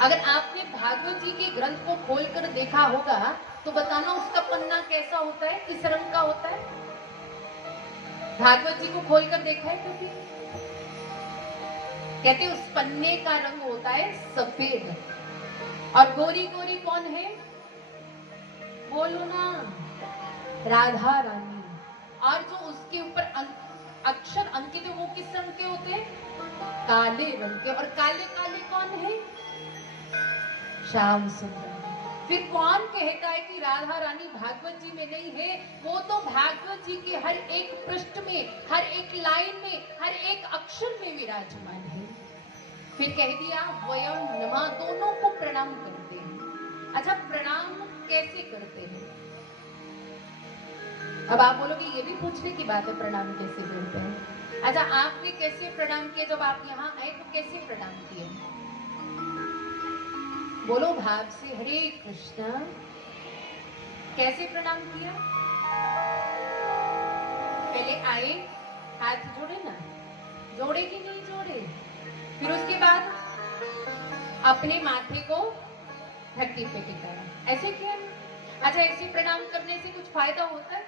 अगर आपने भागवत जी के ग्रंथ को खोलकर देखा होगा तो बताना उसका पन्ना कैसा होता है, किस रंग का होता है? भागवत जी को खोलकर देखा है कभी? कहते उस पन्ने का रंग होता है सफेद। और गोरी गोरी कौन है? बोलो ना, राधा रानी। और जो उसके ऊपर अक्षर अंकित है वो किस रंग के होते हैं? काले रंग के। और काले काले कौन है? श्याम सुंदर। फिर कौन कहता है कि राधा रानी भागवत जी में नहीं है? वो तो भागवत जी के हर एक पृष्ठ में, हर एक लाइन में, हर एक अक्षर में विराजमान है। फिर कह दिया वयम नमा, दोनों को प्रणाम करते हैं। अच्छा, प्रणाम कैसे करते हैं? अब आप बोलोगे ये भी पूछने की बात है, प्रणाम कैसे करते हैं? अच्छा, आपने कैसे प्रणाम किया? जब आप यहाँ आए तो कैसे प्रणाम किए? बोलो भाव से, हरे कृष्णा। कैसे प्रणाम किया? पहले आए, हाथ जोड़े ना, जोड़े कि नहीं जोड़े? फिर उसके बाद अपने माथे को धरती पे टिकाया, ऐसे किया। अच्छा, ऐसे प्रणाम करने से कुछ फायदा होता है?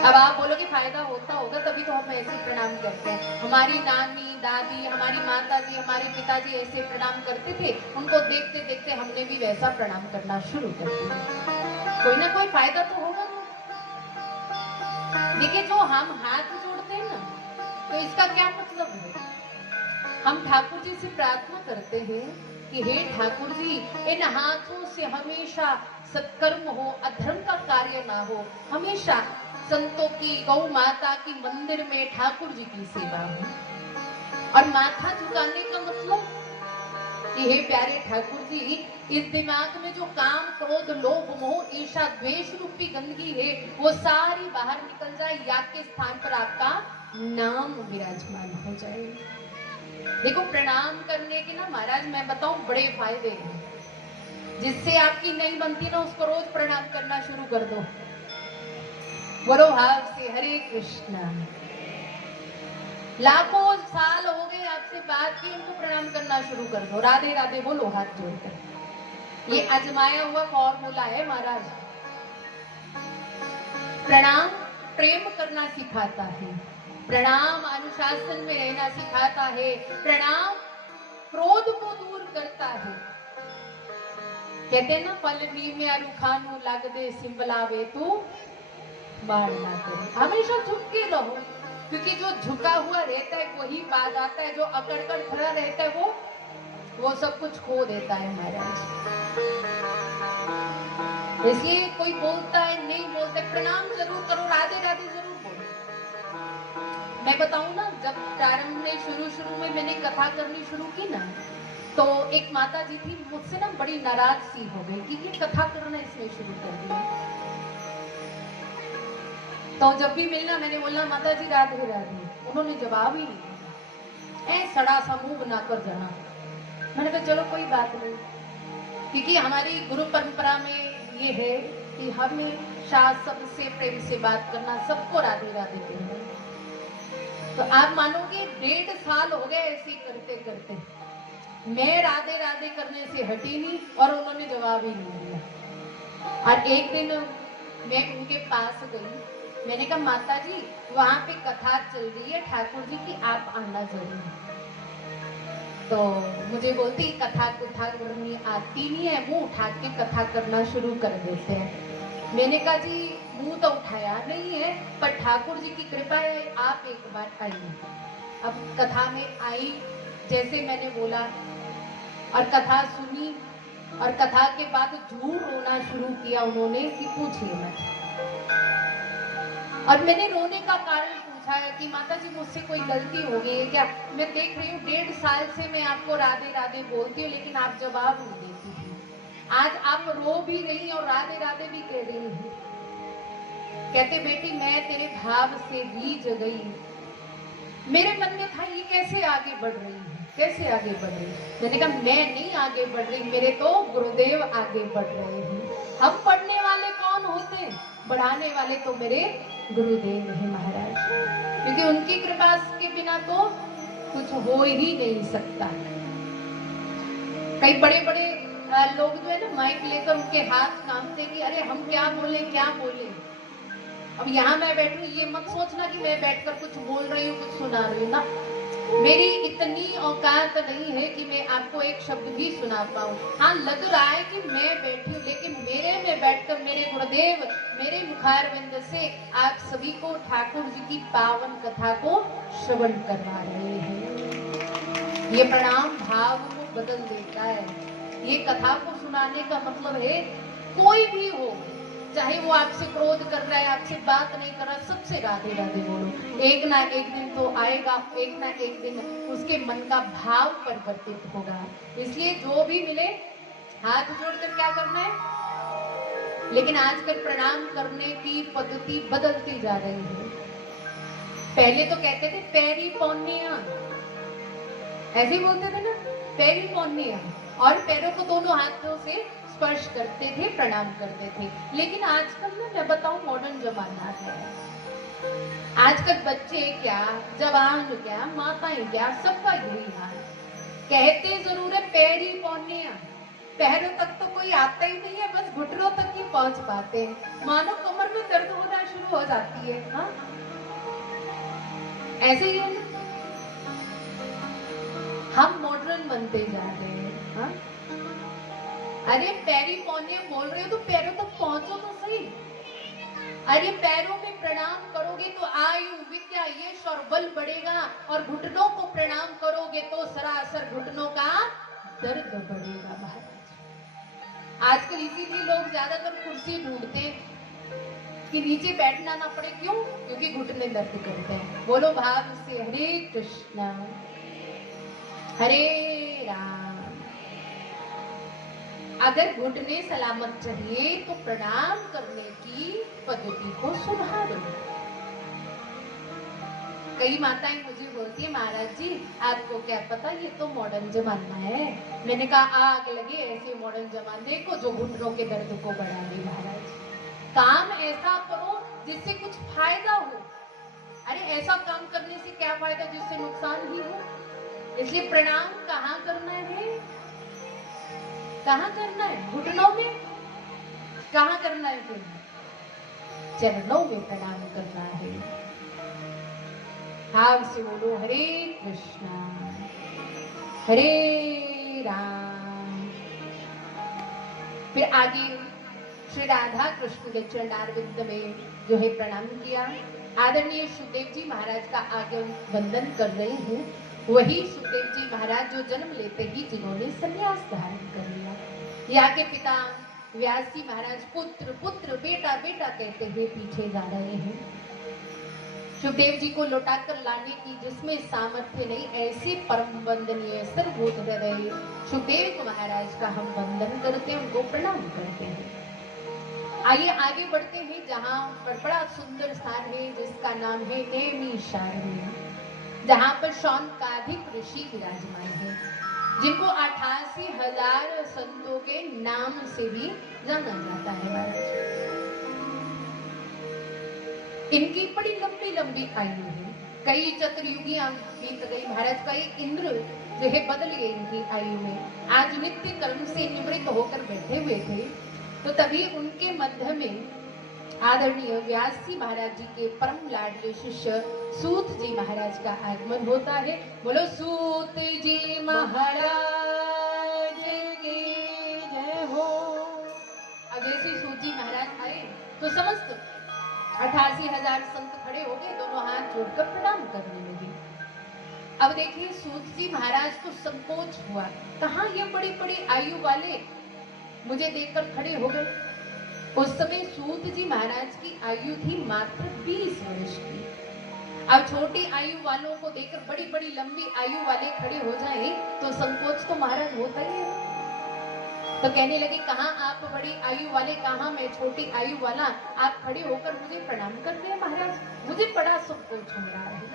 अब आप बोलोगे फायदा होता होगा तभी तो हम ऐसे प्रणाम करते हैं। हमारी नानी दादी, हमारी माता जी, हमारे पिताजी ऐसे प्रणाम करते थे, उनको देखते देखते हमने भी वैसा प्रणाम करना शुरू कर दिया। कोई ना कोई फायदा तो होगा ना। देखिए, जो हम हाथ जोड़ते हैं ना, तो इसका क्या मतलब है? हम ठाकुर जी से प्रार्थना करते हैं कि हे ठाकुर जी, इन हाथों से हमेशा सत्कर्म हो, अधर्म का कार्य ना हो, हमेशा संतों की, गौ माता की, मंदिर में ठाकुर जी की सेवा हो। और माथा झुकाने का मतलब कि हे प्यारे ठाकुर जी, इस दिमाग में जो काम, क्रोध, लोभ, मोह, ईर्ष्या, द्वेष रूपी गंदगी है, वो सारी बाहर निकल जाए, या के स्थान पर आपका नाम विराजमान हो जाए। देखो, प्रणाम करने के ना महाराज मैं बताऊं बड़े फायदे हैं। जिससे आपकी नहीं बनती ना, उसको रोज प्रणाम करना शुरू कर दो। बोलो भाव से, हरे कृष्णा। लाखों साल हो गए आपसे बात की, उनको प्रणाम करना शुरू कर दो। राधे राधे बोलो हाथ जोड़कर। ये आजमाया हुआ फॉर्मूला है महाराज। प्रणाम प्रेम करना सिखाता है, प्रणाम अनुशासन में रहना सिखाता है, प्रणाम क्रोध को दूर करता है। कहते हैं ना, पल भी में अरुखानु लग दे सिंबलावे तू बाढ़ ना करे। हमेशा झुक के रहो, क्योंकि जो झुका हुआ रहता है वही बात आता है, जो अकड़ कर खड़ा रहता है वो सब कुछ खो देता है महाराज। इसलिए कोई बोलता है नहीं बोलते, प्रणाम जरूर करो, राधे राधे जरूर बोलो। मैं बताऊं ना, जब प्रारंभ में शुरू में मैंने कथा करनी शुरू की ना, तो एक माता जी थी, मुझसे ना बड़ी नाराज सी हो गई कि ये कथा करना इसमें शुरू कर दिया। तो जब भी मिलना मैंने बोलना माता जी राधे राधे, उन्होंने जवाब ही नहीं दिया, ऐ सड़ा सा मुंह बनाकर जाना। मैंने कहा चलो कोई बात नहीं, क्योंकि हमारी गुरु परंपरा में ये है कि हमें सबसे प्रेम से बात करना, सबको राधे राधे कहना। तो आप मानोगे 1.5 साल हो गए ऐसे करते करते, मैं राधे राधे करने से हटी नहीं और उन्होंने जवाब ही नहीं दिया। और एक दिन मैं उनके पास गई, मैंने कहा माता जी वहां पे कथा चल रही है ठाकुर जी की, आप आना जरूर। तो मुझे बोलती कथा करनी आती नहीं है, मुंह उठा के कथा करना शुरू कर देते हैं। मैंने कहा जी मुंह तो उठाया नहीं है, पर ठाकुर जी की कृपा है, आप एक बार आइए। अब कथा में आई, जैसे मैंने बोला और कथा सुनी, और कथा के बाद झूठ रोना शुरू किया उन्होंने कि पूछिए मत। और मैंने रोने का कारण पूछा है कि माता जी मुझसे कोई गलती हो गई है क्या? मैं देख रही हूँ 1.5 साल से मैं आपको राधे राधे बोलती हूँ, लेकिन आप जवाब नहीं देती थी। आज आप रो भी रही और राधे राधे भी कह रही हैं। कहते बेटी मैं तेरे भाव से रीझ गई। मेरे मन में था ये कैसे आगे बढ़ रही है, कैसे आगे बढ़ रही है। मैंने कहा मैं नहीं आगे बढ़ रही, मेरे तो गुरुदेव आगे बढ़ रहे हैं। हम पढ़ने वाले कौन होते हैं, बढ़ाने वाले तो मेरे गुरुदेव हैं महाराज, क्योंकि उनकी कृपा के बिना तो कुछ हो ही नहीं सकता। कई बड़े बड़े लोग जो है ना माइक लेकर उनके हाथ कांपते कि अरे हम क्या बोले क्या बोले। अब यहाँ मैं बैठू, ये मत सोचना कि मैं बैठकर कुछ बोल रही हूँ, कुछ सुना रही हूँ ना। मेरी इतनी औकात नहीं है कि मैं आपको एक शब्द भी सुना पाऊँ। हाँ, लग रहा है कि मैं बैठी हूँ, लेकिन मेरे में बैठकर मेरे गुरुदेव मेरे मुखारविंद से आप सभी को ठाकुर जी की पावन कथा को श्रवण करवा रहे हैं। ये प्रणाम भाव को बदल देता है। ये कथा को सुनाने का मतलब है कोई भी हो, चाहे वो आपसे क्रोध कर रहा है, आपसे बात नहीं कर रहा, सबसे राधे राधे बोलो। एक ना एक दिन तो आएगा, एक ना एक दिन उसके मन का भाव परिवर्तित होगा। इसलिए जो भी मिले हाथ जोड़कर क्या करना है। लेकिन आजकल प्रणाम करने की पद्धति बदलती जा रही है। पहले तो कहते थे पैरी पौनिया, ऐसे ही बोलते थे ना, पैरी पौनिया, और पैरों को दोनों हाथों से स्पर्श करते थे, प्रणाम करते थे। लेकिन आजकल ना मैं बताऊं मॉडर्न जमाना है। आजकल बच्चे क्या, जवान क्या, माताएं क्या, सबका यही हाल। कहते जरूर है पैरी पौनिया, पैरों तक तो कोई आता ही नहीं है, बस घुटनों तक ही पहुंच पाते हैं। मानो कमर में दर्द होना शुरू हो जाती है। हाँ, ऐसे ही है ना, हम मॉडर्न बनते जा रहे हैं। हाँ? अरे पैरी पौने बोल रहे हो तो पैरों तक पहुंचो तो सही। अरे पैरों में प्रणाम करोगे तो आयु विद्या यश और बल बढ़ेगा, और घुटनों को प्रणाम करोगे तो सरासर घुटनों का दर्द बढ़ेगा। महाराज आजकल इसीलिए लोग ज्यादातर कुर्सी ढूंढते हैं कि नीचे बैठना ना पड़े। क्यों? क्योंकि घुटने दर्द करते हैं। बोलो भाव से हरे कृष्णा हरे राम। अगर घुटने सलामत चाहिए तो प्रणाम करने की पद्धति को सुधारो। कई माताएं मुझे बोलती है, महाराज जी आपको क्या पता, ये तो मॉडर्न जमाना है। मैंने कहा आग लगे ऐसे मॉडर्न जमाने को जो घुटनों के दर्द को बढ़ा दे। महाराज काम ऐसा करो जिससे कुछ फायदा हो। अरे ऐसा काम करने से क्या फायदा जिससे नुकसान ही हो। इसलिए प्रणाम कहाँ करना है? कहाँ करना है? घुटनों में। कहाँ करना है? फिर चरणों में प्रणाम करना है। भाव से बोलो हरे कृष्णा हरे राम। फिर आगे श्री राधा कृष्ण के चरणारविंद में जो है प्रणाम किया। आदरणीय सुखदेव जी महाराज का आगे वंदन कर रहे हैं। वही सुखदेव जी महाराज जो जन्म लेते ही जिन्होंने संन्यास धारण कर लिया। यहाँ के पिता व्यास जी महाराज पुत्र पुत्र बेटा बेटा कहते हुए पीछे जा रहे हैं। सुखदेव जी को लौटाकर लाने की जिसमें सामर्थ्य नहीं, ऐसे परम वंदनीय सर्वभूत हृदय सुखदेव महाराज का हम वंदन करते हैं, उनको प्रणाम करते हैं। आइए आगे बढ़ते हैं, जहाँ बड़ा सुंदर स्थान है जिसका नाम है नैमिषारण्य, जहाँ पर शौनकाधिक ऋषि विराजमान है, जिनको 88,000 संतों के नाम से भी जाना जाता है। महाराज इनकी बड़ी लंबी लंबी आयु है, कई चतुर्युगियां बीत गई। महाराज का एक इंद्र जो है बदल गए इनकी आयु में। आज नित्य कर्म से निवृत्त होकर बैठे हुए थे, तो तभी उनके मध्य में आदरणीय व्यास जी महाराज जी के परम लाडले शिष्य सूत जी महाराज का आगमन होता है। बोलो सूत जी महाराज की जय हो। अब जैसे सूत जी महाराज आए तो समस्त 88,000 संत खड़े हो गए, दोनों हाथ जोड़कर प्रणाम करने लगे। अब देखिए सूत जी महाराज को संकोच हुआ, कहाँ ये बड़ी बड़ी आयु वाले मुझे देखकर खड़े हो गए। उस समय सूत जी महाराज की आयु थी मात्र 20 वर्ष की। अब छोटी आयु वालों को देखकर बड़ी बड़ी लंबी आयु वाले खड़े हो जाए तो संकोच तो महाराज होता ही है। तो कहने लगे, कहाँ आप बड़ी आयु वाले, कहाँ मैं छोटी आयु वाला, आप खड़े होकर मुझे प्रणाम करते हैं महाराज, मुझे बड़ा संकोच हो रहा है।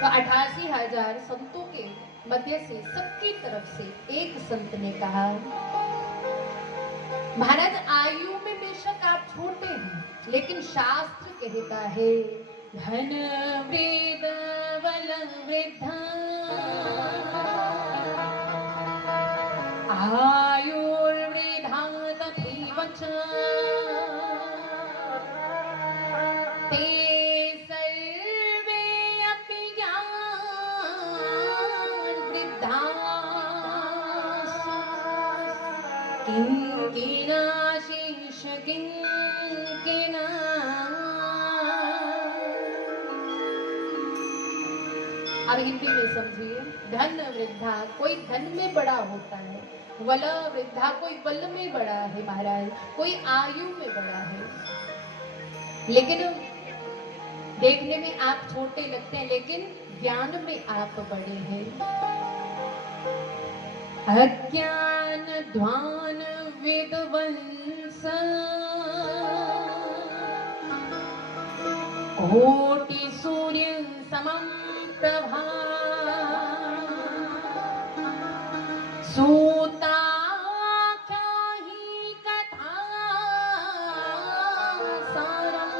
तो 88,000 संतों के मध्य से सबकी तरफ से एक संत ने कहा, महाराज आयु में बेशक आप छोटे हैं, लेकिन शास्त्र कहता है धन वृद्ध बल वृद्धा आयुर्वृद्धा तथैव च। ते सर्वे अपि ज्ञानवृद्धाः किङ्किणाशेष किङ्किणा। अब हिंदी में समझिए। धन वृद्धा, कोई धन में बड़ा होता है। वल वृद्धा, कोई बल में बड़ा है महाराज, कोई आयु में बड़ा है, लेकिन देखने में आप छोटे लगते हैं, लेकिन ज्ञान में आप बड़े हैं। अज्ञान ध्वान विद्वंस कोटि सूर्य समम प्रभा सूता ही कथा सारम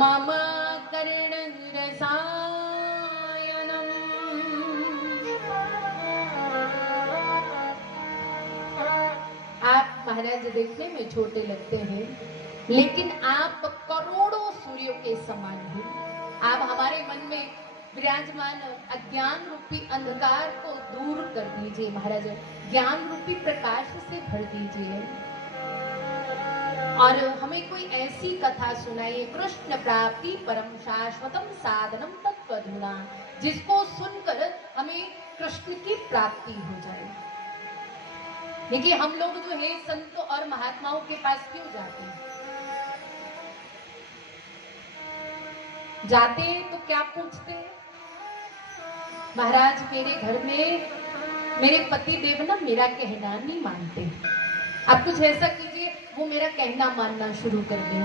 मम कर्ण रसायनम। आप महाराज देखने में छोटे लगते हैं, लेकिन आप करोड़ों सूर्यों के समान हैं। आप हमारे मन में विराजमान अज्ञान रूपी अंधकार को दूर कर दीजिए महाराज, ज्ञान रूपी प्रकाश से भर दीजिए और हमें कोई ऐसी कथा सुनाइए, कृष्ण प्राप्ति परम शाश्वतम साधनम तत्वधुना, जिसको सुनकर हमें कृष्ण की प्राप्ति हो जाए। देखिए हम लोग जो है संतों और महात्माओं के पास क्यों जाते हैं? जाते हैं तो क्या पूछते हैं? महाराज मेरे घर में मेरे पति देव ना मेरा कहना नहीं मानते, आप कुछ ऐसा कीजिए वो मेरा कहना मानना शुरू कर दें।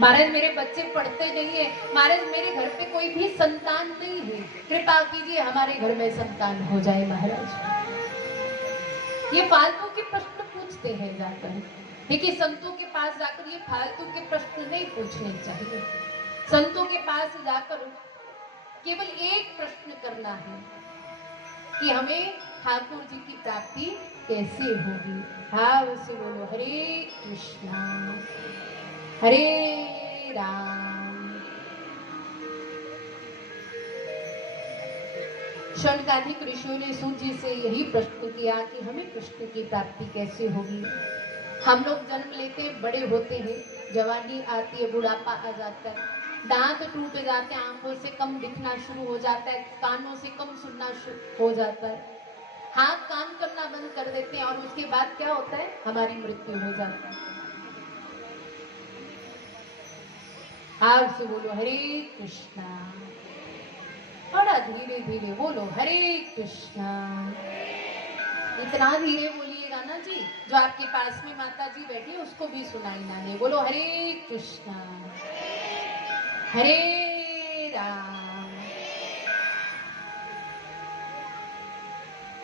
महाराज मेरे बच्चे पढ़ते नहीं है, महाराज मेरे घर पे कोई भी संतान नहीं है, कृपा कीजिए हमारे घर में संतान हो जाए महाराज। ये फालतू के प्रश्न पूछते हैं जाकर। देखिए संतों के पास जाकर ये फालतू के प्रश्न नहीं पूछने चाहिए। संतों के पास जाकर केवल एक प्रश्न करना है कि हमें ठाकुर जी की प्राप्ति कैसे होगी। भाव से बोलो हरे कृष्णा हरे राम। शौनकादिक ऋषियों ने सूत जी से यही प्रश्न किया कि हमें कृष्ण की प्राप्ति कैसे होगी। हम लोग जन्म लेते हैं, बड़े होते हैं, जवानी आती है, बुढ़ापा आ जाता है, दांत टूट जाते हैं, आंखों से कम दिखना शुरू हो जाता है, कानों से कम सुनना हो जाता है, हाथ काम करना बंद कर देते हैं और उसके बाद क्या होता है? हमारी मृत्यु हो जाती है। हाथ से बोलो हरे कृष्णा, बड़ा धीरे धीरे बोलो हरे कृष्णा। इतना धीरे बोलिएगा ना जी, जो आपके पास में माता जी बैठी है उसको भी सुनाई ना दे। बोलो हरे कृष्णा हरे राम।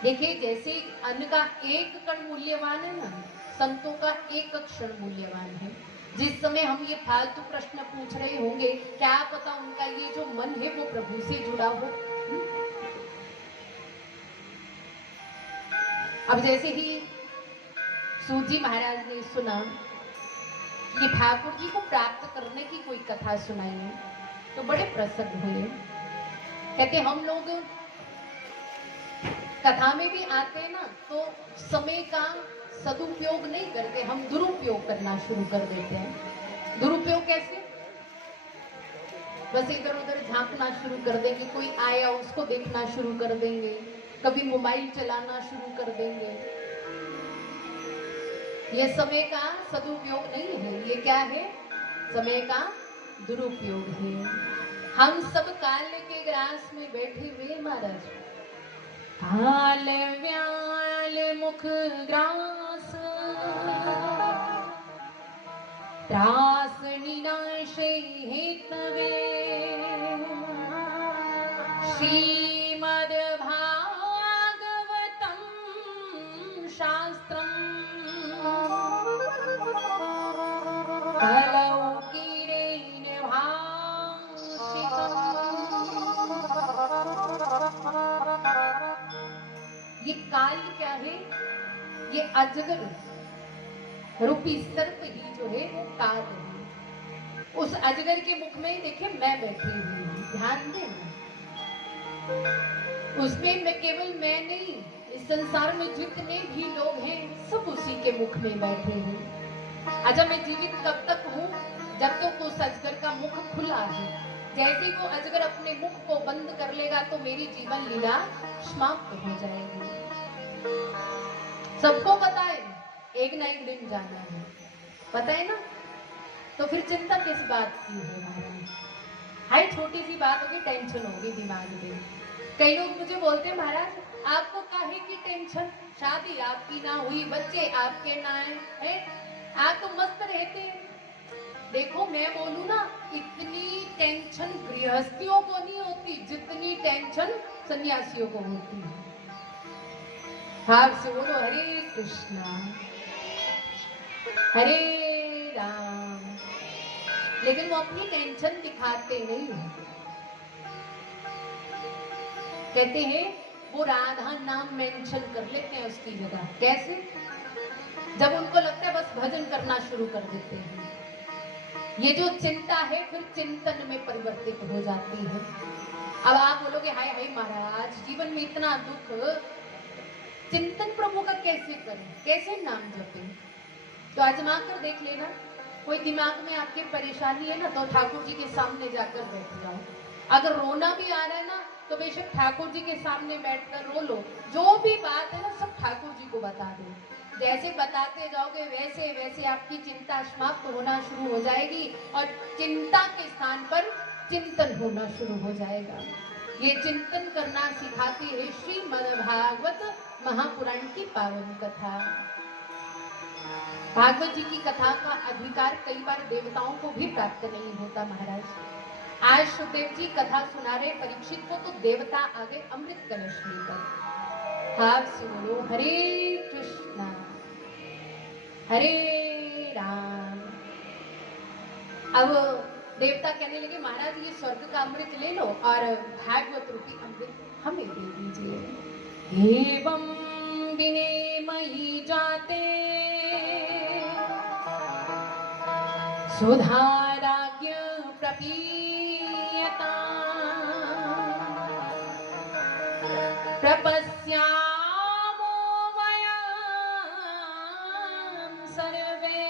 देखिए जैसे अन्न का एक कण मूल्यवान है ना, संतों का एक क्षण मूल्यवान है। जिस समय हम ये फालतू प्रश्न पूछ रहे होंगे, क्या पता उनका ये जो मन है वो प्रभु से जुड़ा हो। अब जैसे ही सूत जी महाराज ने सुना कि ठाकुर जी को प्राप्त करने की कोई कथा सुनाई है, तो बड़े प्रसन्न हुए। कहते हम लोग कथा में भी आते हैं ना, तो समय का सदुपयोग नहीं करते, हम दुरुपयोग करना शुरू कर देते हैं। दुरुपयोग कैसे? बस इधर उधर झांकना शुरू कर देंगे, कोई आया उसको देखना शुरू कर देंगे, कभी मोबाइल चलाना शुरू कर देंगे। ये समय का सदुपयोग नहीं है, ये क्या है? समय का दुरुपयोग है। हम सब काल के ग्रास में बैठे हुए महाराज, हाल व्याल मुख ग्रास त्रास निनाशे हेतवे श्रीमद् भागवतम शास्त्रम कलौकीरेण भाषितम्। ये काल क्या है? ये अजगर रूपी सर्प ही जो जो है वो काट रही। उस अजगर के मुख में ही देखिए मैं बैठी हुई हूँ, ध्यान देना। उसमें मैं केवल मैं नहीं, इस संसार में जितने भी लोग हैं सब उसी के मुख में बैठे हैं। अच्छा, मैं जीवित कब तक हूँ? जब तक उस अजगर का मुख खुला है। जैसे ही वो अजगर अपने मुख को बंद कर लेगा तो मेरी जीवन लीला समाप्त हो जाएगी। सबको पता है एक ना एक दिन जाना है, पता है ना? तो फिर चिंता किस बात की है महाराज? हाय, छोटी सी बात होगी, टेंशन होगी दिमाग में। कई लोग मुझे बोलते हैं महाराज आपको काहे की टेंशन, शादी आपकी ना हुई, बच्चे आपके ना है, आप तो मस्त रहते हैं। देखो मैं बोलूं ना, इतनी टेंशन गृहस्थियों को नहीं होती जितनी टेंशन सन्यासियों को होती है। भाव से बोलो हरे कृष्णा हरे राम। लेकिन वो अपनी टेंशन दिखाते नहीं है। कहते हैं वो राधा नाम मेंशन कर लेते हैं उसकी जगह। कैसे? जब उनको लगता है बस भजन करना शुरू कर देते हैं। ये जो चिंता है फिर चिंतन में परिवर्तित हो जाती है। अब आप बोलोगे हाय हाय महाराज जीवन में इतना दुख, चिंतन प्रभु का कैसे करें, कैसे नाम जपें? तो आजमा कर देख लेना। कोई दिमाग में आपके परेशानी है ना तो ठाकुर जी के सामने जाकर बैठ जाओ। अगर रोना भी आ रहा है ना तो बेशक ठाकुर जी के सामने बैठकर रो लो। जो भी बात है ना सब ठाकुर जी को बता दो। जैसे बताते जाओगे वैसे वैसे आपकी चिंता समाप्त होना शुरू हो जाएगी और चिंता के स्थान पर चिंतन होना शुरू हो जाएगा। ये चिंतन करना सिखाती है श्रीमद्भागवत महापुराण की पावन कथा। भागवत जी की कथा का अधिकार कई बार देवताओं को भी प्राप्त नहीं होता महाराज। आज सुखदेव जी कथा सुना रहे परीक्षित को तो देवता आगे अमृत कलश लेकर। हाथ से बोलो हरे कृष्णा हरे राम। अब देवता कहने लगे महाराज ये स्वर्ग का अमृत ले लो और भागवत रूपी अमृत हमें दे दीजिए। एवं विनेमयी जाते सुधाराज्ञ प्रपीयता प्रपश्यामो वयं सर्वे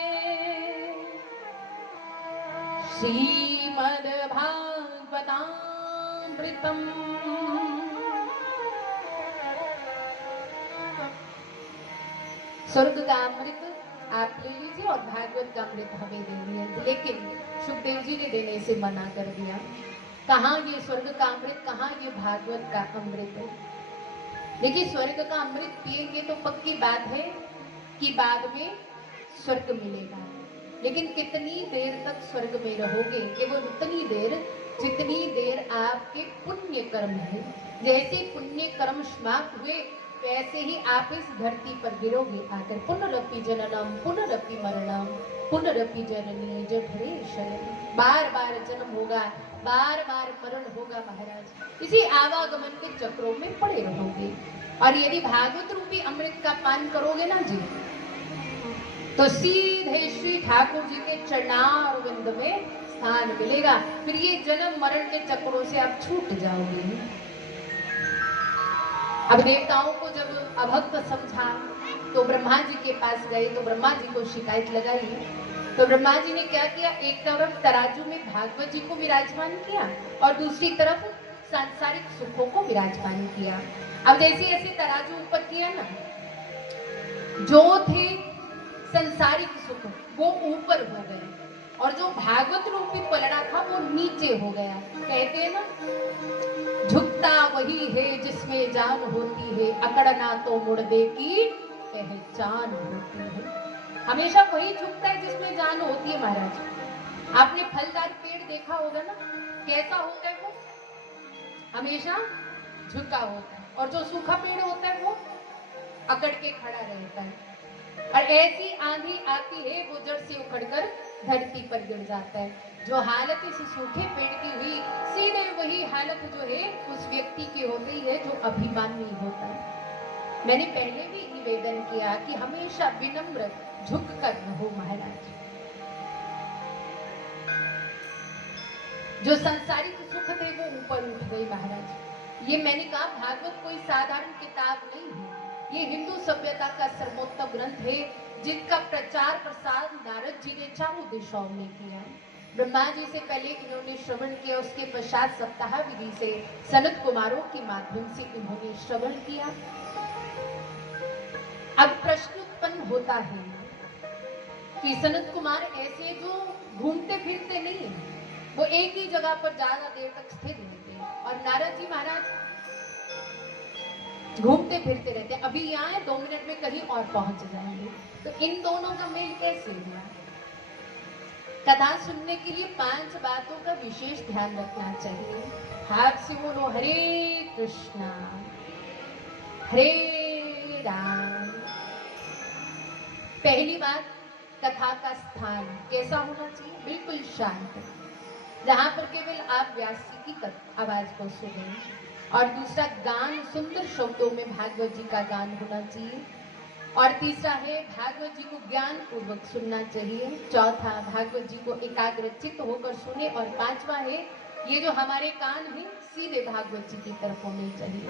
श्रीमद्भागवतामृतम्। स्वर्ग का अमृत आप ले लीजिए और भागवत का अमृत हमें दे दिए। लेकिन सुखदेव जी ने देने से मना कर दिया। कहाँ ये स्वर्ग का अमृत, कहाँ ये भागवत का अमृत है? देखिए स्वर्ग का अमृत पिएंगे तो पक्की बात है कि बाद में स्वर्ग मिलेगा। लेकिन कितनी देर तक स्वर्ग में रहोगे? केवल उतनी देर जितनी देर आपके पुण्य कर्म है। जैसे पुण्य कर्म समाप्त हुए वैसे ही आप इस धरती पर गिरोगे आकर। पुनरपि जननम पुनरपि मरणम पुनरपि जननी जठरे शयनम। बार बार जन्म होगा, बार बार मरण होगा महाराज। इसी आवागमन के चक्रों में पड़े रहोगे। और यदि भागवत रूपी अमृत का पान करोगे ना जी तो सीधे श्री ठाकुर जी के चरणारविंद में स्थान मिलेगा। फिर ये जन्म मरण के चक्रों से आप छूट जाओगे। अब देवताओं को जब अभक्त समझा तो ब्रह्मा जी के पास गए तो ब्रह्मा जी को शिकायत लगाई। तो ब्रह्मा जी ने क्या किया, एक तरफ तराजू में भागवत जी को विराजमान किया और दूसरी तरफ सांसारिक सुखों को विराजमान किया। अब जैसे ऐसे तराजू ऊपर किया ना, जो थे संसारिक सुख वो ऊपर हो गए और जो भागवत रूपी पलड़ा था वो नीचे हो गया। कहते हैं ना झुकता वही है जिसमें जान होती है, अकड़ना तो मुर्दे की पहचान होती है। हमेशा वही झुकता है जिसमें जान होती है महाराज। आपने फलदार पेड़ देखा होगा ना, कैसा होता है वो? हमेशा झुका होता है। और जो सूखा पेड़ होता है वो अकड़ के खड़ा रहता है। और ऐसी आंधी आती है वो जड़ से उखड़कर धरती पर गिर जाता है। जो हालत इस सूखे पेड़ की हुई सीधे वही हालत जो है उस व्यक्ति की हो गई है जो अभिमानी होता है। मैंने पहले भी निवेदन किया कि हमेशा विनम्र झुक कर रहो महाराज। जो सांसारिक सुख थे वो ऊपर उठ गए महाराज। ये मैंने कहा भागवत कोई साधारण किताब नहीं है, ये हिंदू सभ्यता का सर्वोत्तम ग्रंथ है, जिसका प्रचार प्रसार नारद जी ने चारों दिशाओं में किया। ब्रह्मा जी से पहले इन्होंने श्रवण किया, उसके पश्चात सप्ताह विधि से सनत कुमारों के माध्यम से इन्होंने श्रवण किया। अब प्रश्न उत्पन्न होता है कि सनत कुमार ऐसे जो घूमते फिरते नहीं है, वो एक ही जगह पर ज्यादा देर तक स्थिर रहते हैं, और नारद जी महाराज घूमते फिरते रहते हैं। अभी यहाँ है, 2 मिनट में कहीं और पहुंच जाएंगे, तो इन दोनों का मेल कैसे हुआ? कथा सुनने के लिए 5 बातों का विशेष ध्यान रखना चाहिए। हाथ से बोलो हरे कृष्णा हरे राम। पहली बात, कथा का स्थान कैसा होना चाहिए? बिल्कुल शांत, जहां पर केवल आप व्यास जी की आवाज को सुने। और दूसरा, गान सुंदर शब्दों में भागवत जी का गान होना चाहिए। और तीसरा है, भागवत जी को ज्ञान पूर्वक सुनना चाहिए। चौथा, भागवत जी को एकाग्रचित्त होकर सुने। और पांचवा है, ये जो हमारे कान हैं सीधे भागवत जी की तरफ होने चाहिए।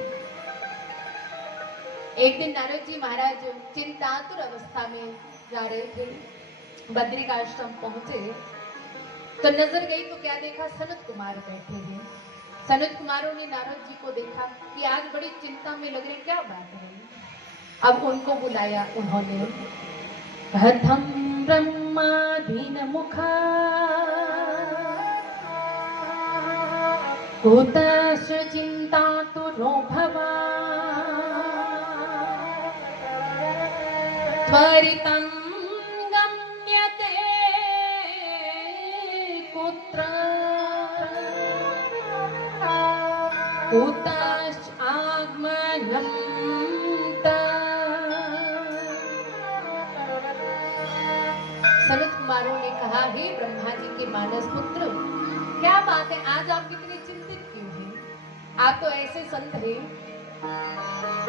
एक दिन नारद जी महाराज चिंतातुर अवस्था में जा रहे थे, बद्रिक आश्रम पहुंचे तो नजर गई तो क्या देखा? सनत कुमार बैठे हैं। सनत कुमारों ने नारद जी को देखा कि आज बड़ी चिंता में लग रहे, क्या बात है? अब उनको बुलाया उन्होंने। हथम ब्रह्माधीन मुखा कुतश्च चिन्तातुरो भवा त्वरितं गम्यते कुत्र कुतश्च आगमनं सनत कुमारों ने कहा, हे ब्रह्मा जी के मानस पुत्र, क्या बात है, आज आप कितने चिंतित क्यों हैं? आप तो ऐसे संत हैं,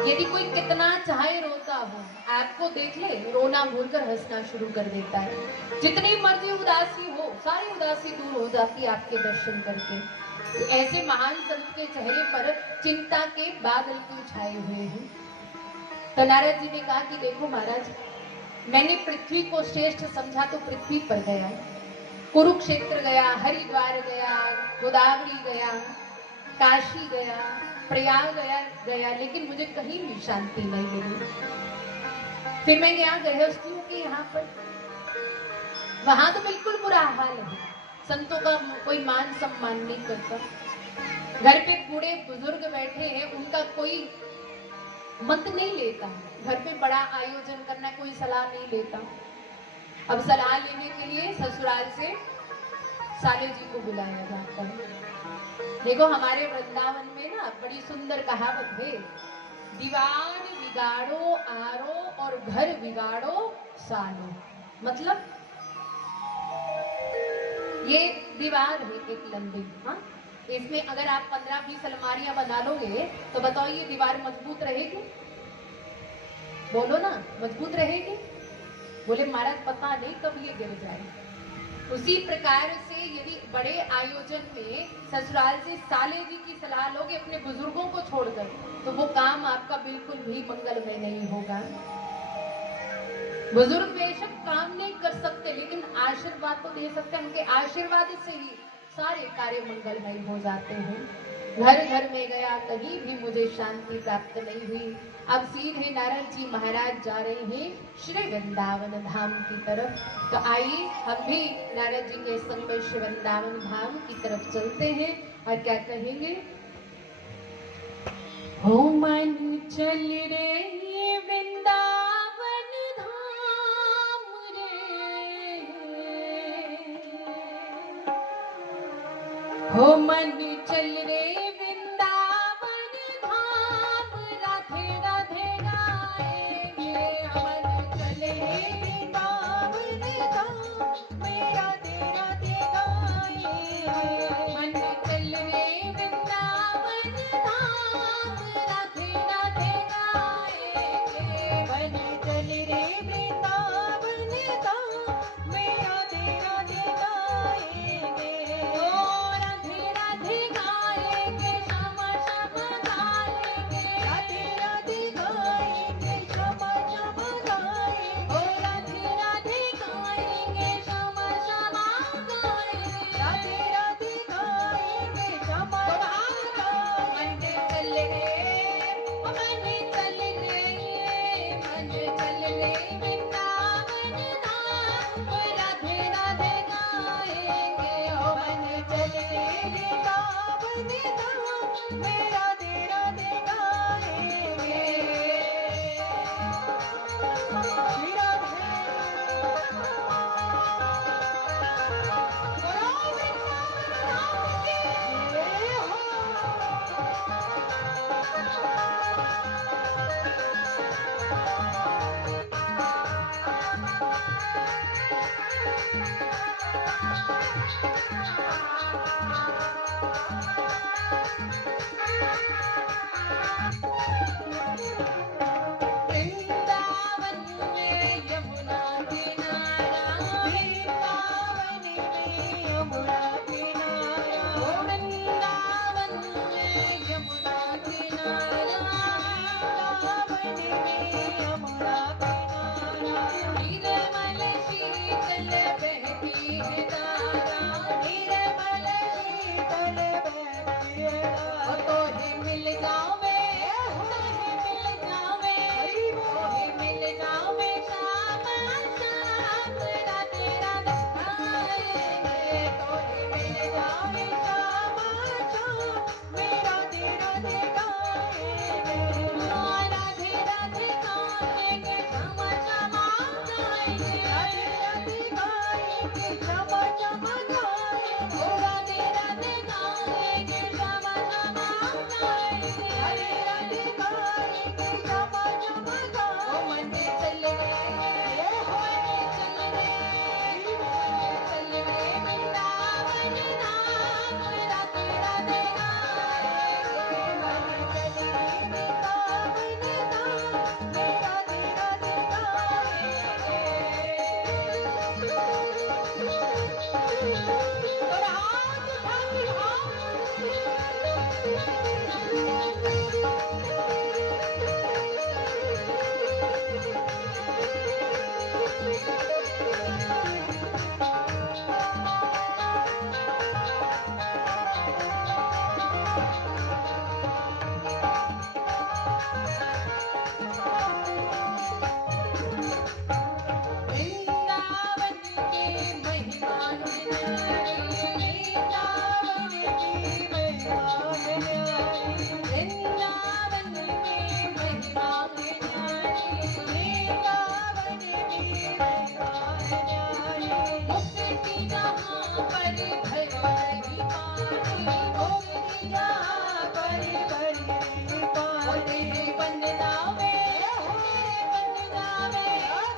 यदि कोई कितना चाहे रोता हो, आपको देख ले रोना भूलकर हंसना शुरू कर देता है। जितनी मर्जी उदासी हो, सारी उदासी दूर हो जाती है आपके दर्शन करके। तो ऐसे महान संत के चेहरे पर चिंता के बादल क्यों छाए हुए हैं? तो नारद जी ने कहा कि देखो महाराज, मैंने पृथ्वी को श्रेष्ठ समझा तो पृथ्वी पर गया, कुरुक्षेत्र गया, हरिद्वार गया, गोदावरी गया, काशी गया, प्रयाग गया, लेकिन मुझे कहीं भी शांति नहीं मिली। फिर मैं यहाँ गृहस्थी हूँ कि यहाँ पर, वहां तो बिल्कुल बुरा हाल है, संतों का कोई मान सम्मान नहीं करता। घर पे बूढ़े बुजुर्ग बैठे हैं, उनका कोई मत नहीं लेता। घर पे बड़ा आयोजन करना, कोई सलाह नहीं लेता। अब सलाह लेने के लिए ससुराल से साले जी को बुलाया जाता है। देखो हमारे वृंदावन में ना बड़ी सुंदर कहावत है, दीवार बिगाड़ो आरो और घर बिगाड़ो सालो। मतलब ये दीवार है एक लंबी, हाँ, इसमें अगर आप 15-20 अलमारियां बना लोगे तो बताओ ये दीवार मजबूत रहेगी? बोलो ना, मजबूत रहेगी? बोले महाराज पता नहीं कब ये गिर जाए। उसी प्रकार से यदि बड़े आयोजन में ससुराल से साले जी की सलाह लोगे अपने बुजुर्गों को छोड़कर, तो वो काम आपका बिल्कुल भी मंगलमय नहीं होगा। बुजुर्ग बेशक काम नहीं कर सकते, लेकिन आशीर्वाद तो दे सकते हैं। उनके आशीर्वाद से ही सारे कार्य मंगलमय हो जाते हैं। घर घर में गया, कहीं भी मुझे शांति प्राप्त नहीं हुई। अब सीधे नारद जी महाराज जा रहे हैं श्री वृंदावन धाम की तरफ। तो आइए हम भी नारद जी के संग में श्री वृंदावन धाम की तरफ चलते हैं और क्या कहेंगे? हो मन चल रे वृंदावन धाम रे, हो मन चल रे वृंदावन धाम, राधे राधे गाएंगे। मन चल रे वृंदावन धाम, मेरा तेरा दे गाएंगे। मन चल रे वृंदावन धाम, राधे राधे गाएंगे। मन चल रे वृंदावन धाम, मेरा तेरा दे गाएंगे। ओ राधे वृंदावन में यमुना किनारा, वृंदावन में यमुना किनारा, वृंदावन में यमुना किनारा, वृंदावन में यमुना किनारा, निर्मल शीतल बहती है धारा, निर्मल शीतल बहती है धारा। तोहे मिल जावे, तोहे मिल जावे, तोहे मिल जावे श्याम श्याम राधे राधे गाएंगे, तोहे मिल जावे श्याम श्याम मेरा तेरा दे गाएंगे, राधे राधे गाएंगे, श्याम श्याम गाएंगे, राधे राधे गाएंगे, क्षमा क्षमा गाएंगे, ओ राधे राधे गाएंगे, श्याम श्याम गाएंगे, राधे राधे गाएंगे, क्षमा क्षमा ओ गाएंगे। मन चल गए, ओ मन चल गए, चल गए वृंदावन धाम, राधे राधे गाएंगे, मन चली वृंदावन धाम, मेरा तेरा दे गाएंगे। और हाथ उठा के वृंदावन की महिमा न्यारी, वृंदावन की महिमा न्यारी, वृंदावन की महिमा न्यारी, वृंदावन की महिमा न्यारी, मुक्ति जहाँ पर भरी पानी, मुक्ति जहाँ पर भरी पानी, तेरे बन जावे, तेरे बन जावे,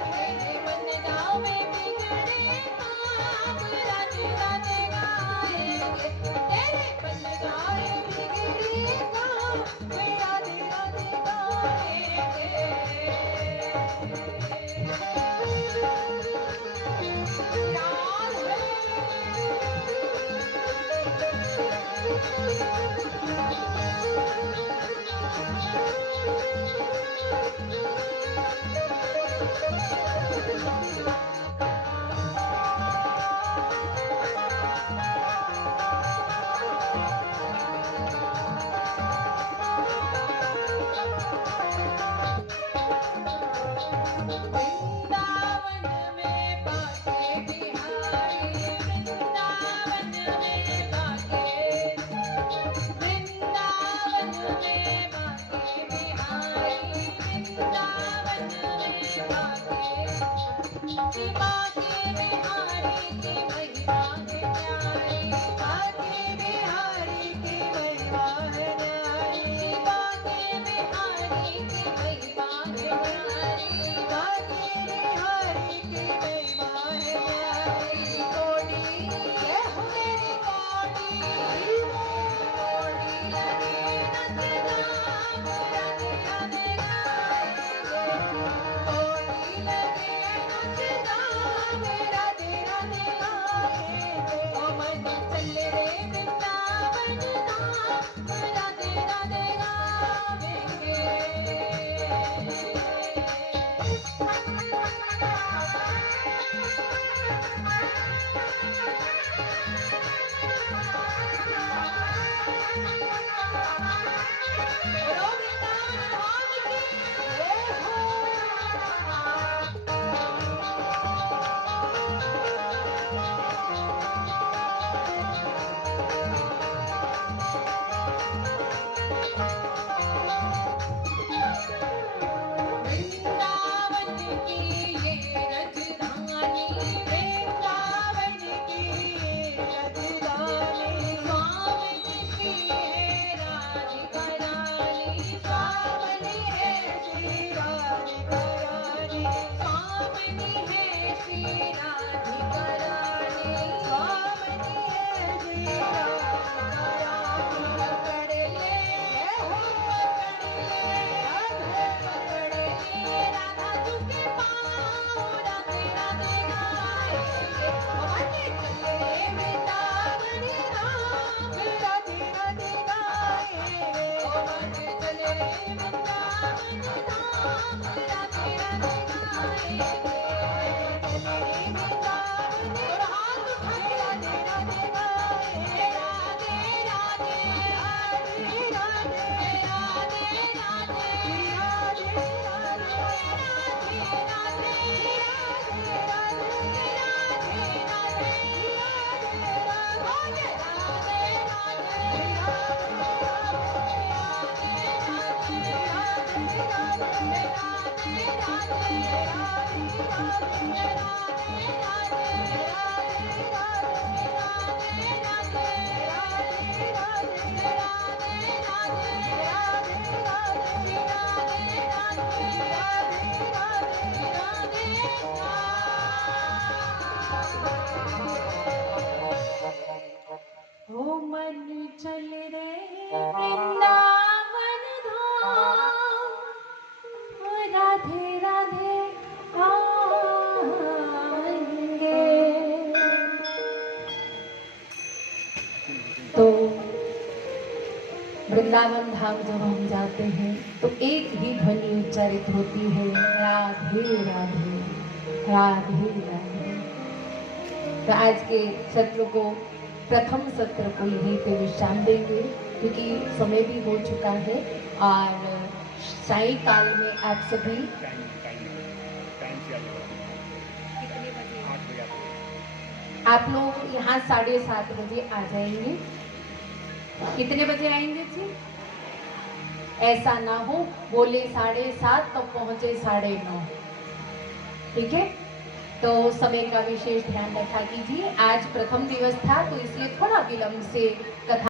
तेरे बन जावे बिगड़े काम, राधे राधे गाएंगे, तेरे बन जाए बिगड़े काम, मेरा तेरा दे वृंदावन में बाके बिहारी, वृंदावन में बाके, वृंदावन में बाके बिहारी, वृंदावन में बाके मन चल रे वृंदावन धाम, राधे राधे आएंगे। तो वृंदावन धाम जब हम जाते हैं तो एक ही ध्वनि उच्चारित होती है, राधे राधे राधे राधे। तो आज के सत्र को, प्रथम सत्र को यहीं पे विश्राम देंगे क्योंकि समय भी हो चुका है और साई काल में आप सभी आप लोग यहाँ 7:30 बजे आ जाएंगे। कितने बजे आएंगे जी? ऐसा ना हो बोले 7:30 तो पहुंचे 9:30। ठीक है, तो समय का विशेष ध्यान रखा कीजिए। आज प्रथम दिवस था तो इसलिए थोड़ा विलंब से कथा